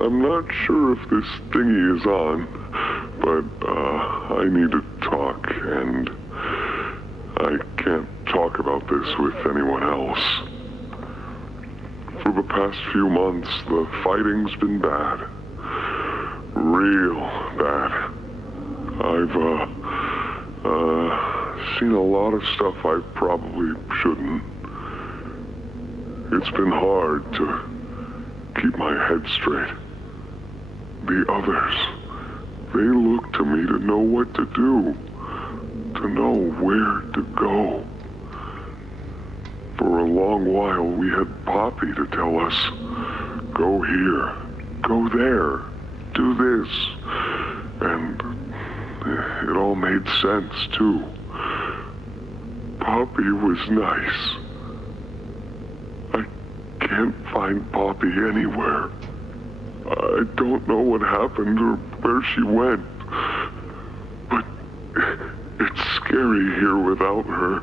I'm not sure if this thingy is on, but I need to talk, and I can't talk about this with anyone else. For the past few months, the fighting's been bad. Real bad. I've seen a lot of stuff I probably shouldn't. It's been hard to keep my head straight. The others, they look to me to know what to do, to know where to go. For a long while, we had Poppy to tell us, go here, go there, do this. And it all made sense, too. Poppy was nice. I can't find Poppy anywhere. I don't know what happened or where she went. But it's scary here without her.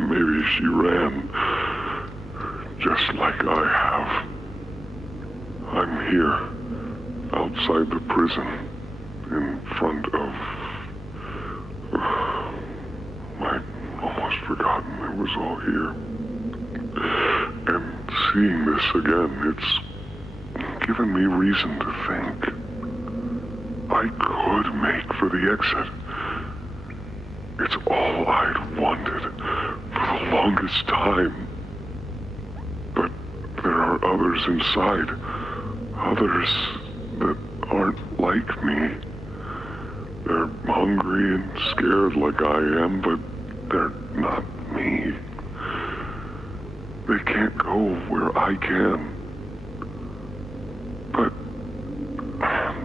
Maybe she ran, just like I have. I'm here, outside the prison, in front of... I'd almost forgotten it was all here. And seeing this again, it's given me reason to think. I could make for the exit. It's all I'd wanted for the longest time. But there are others inside. Others that aren't like me. They're hungry and scared like I am, but they're not me. They can't go where I can. But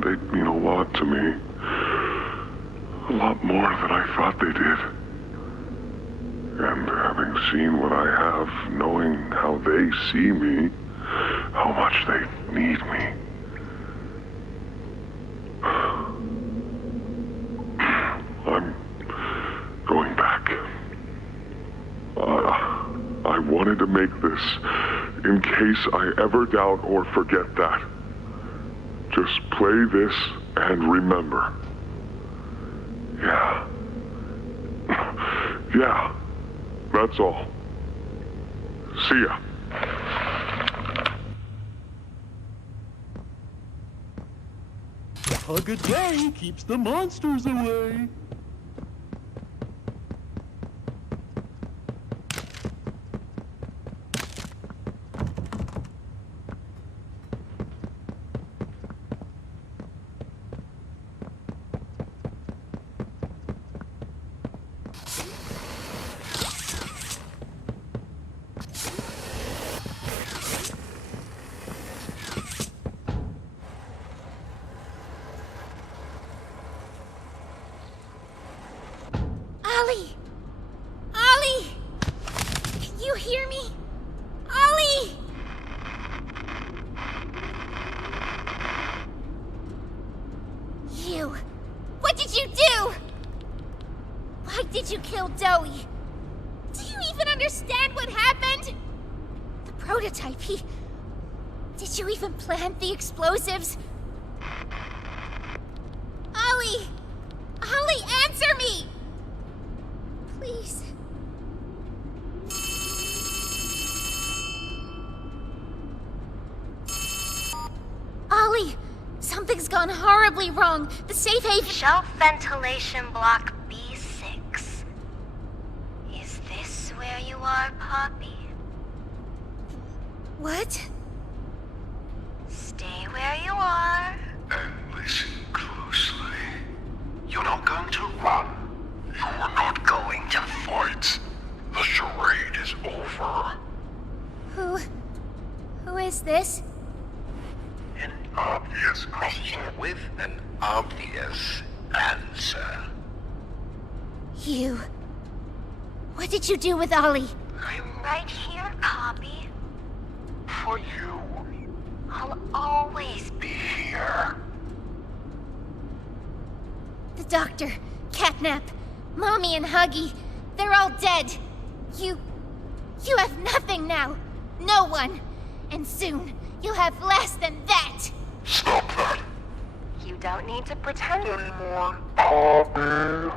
they'd mean a lot to me. A lot more than I thought they did. And having seen what I have, knowing how they see me, how much they need me. I'm going back. I wanted to make this in case I ever doubt or forget that. Just play this and remember. Yeah. Yeah. That's all. See ya. A hug a day keeps the monsters away. Ollie! Ollie! Can you hear me? Ollie! You! What did you do? Why did you kill Dowie? Do you even understand what happened? The prototype, Did you even plant the explosives? Ollie! Ollie, answer me! Please. Ollie! Something's gone horribly wrong. The safe haven... Shelf ventilation block B6. Is this where you are, Poppy? What? Stay where you are. And listen closely. You're not going to run. You're not going to fight. The charade is over. Who is this? An obvious question with an obvious answer. You. What did you do with Ollie? I'm right here, Poppy. For you. I'll always be here. The doctor, Catnap, Mommy and Huggy, they're all dead. You have nothing now. No one. And soon, you'll have less than that. Stop that. You don't need to pretend anymore. Poppy.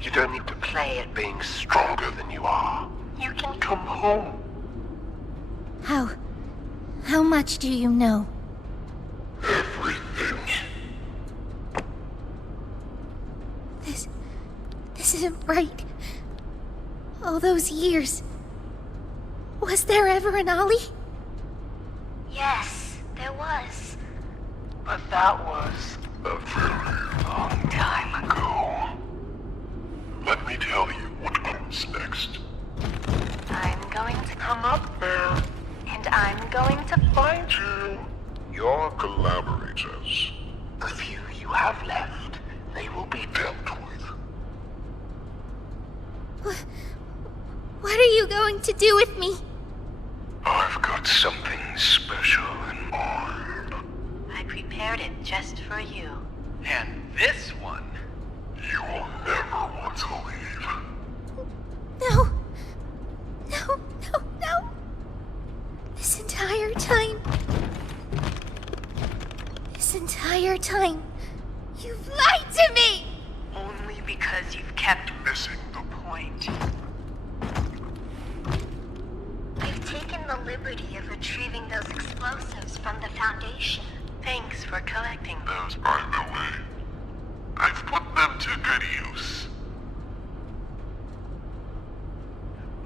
You don't need to play at being stronger than you are. You can come home. How much do you know? Everything. This isn't right. All those years. Was there ever an Ollie? Yes, there was. But that was a very long time ago. Let me tell you what comes next. I'm going to come up there. And I'm going to find you. Your collaborators. The few you have left, they will be dealt with. What are you going to do with me? I've got something special in mind. I prepared it just for you. And this one, you will never want to leave. No. This entire time, This entire time, you've lied to me! Only because you've kept Missing the point. We've taken the liberty of retrieving those explosives from the Foundation. Thanks for collecting those, by the way. I've put them to good use.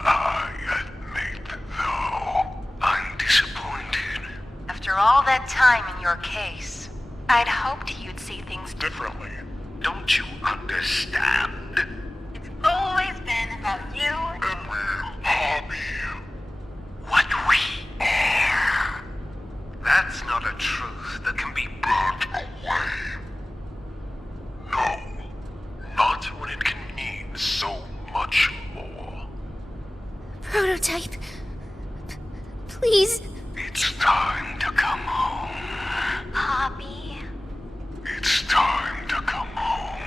I admit, though, I'm disappointed. After all that time in your case, I'd hoped you'd see things Differently. Don't you understand? It's always been about you And we're hobby. What we are. That's not a truth that can be burnt away. No. Not when it can mean so much more. Prototype. Please. It's time to come home. Hobby. It's time to come home.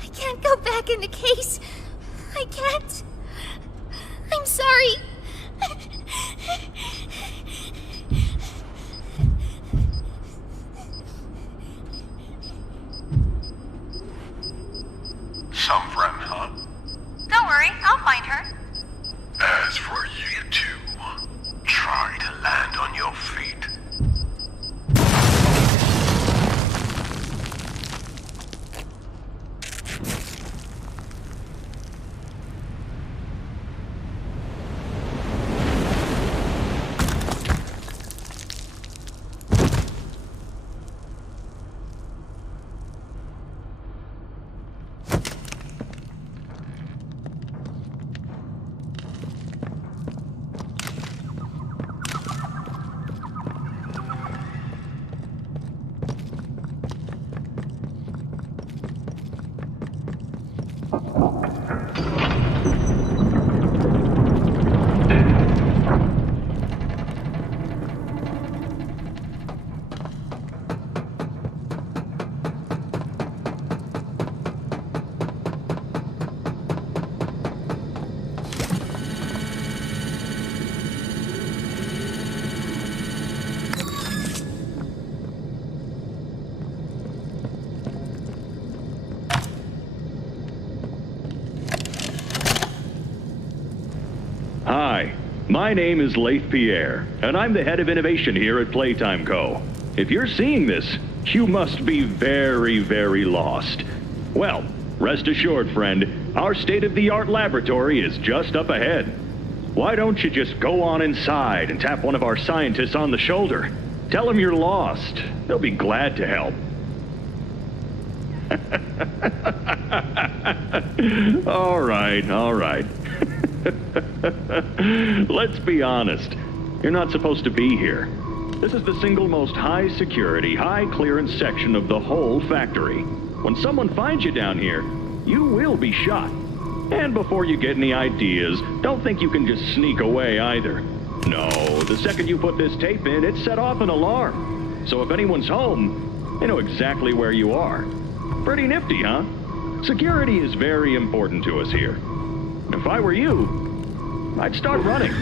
I can't go back in the case. I can't. I'm sorry. Some friend, huh? Don't worry, I'll find her. As for you two, try to land on your feet. Hi, my name is Leif Pierre, and I'm the head of innovation here at Playtime Co. If you're seeing this, you must be very, very lost. Well, rest assured, friend, our state-of-the-art laboratory is just up ahead. Why don't you just go on inside and tap one of our scientists on the shoulder? Tell them you're lost. They'll be glad to help. All right. Let's be honest. You're not supposed to be here. This is the single most high security, high clearance section of the whole factory. When someone finds you down here, you will be shot. And before you get any ideas, don't think you can just sneak away either. No, the second you put this tape in, it set off an alarm. So if anyone's home, they know exactly where you are. Pretty nifty, huh? Security is very important to us here. If I were you, I'd start running.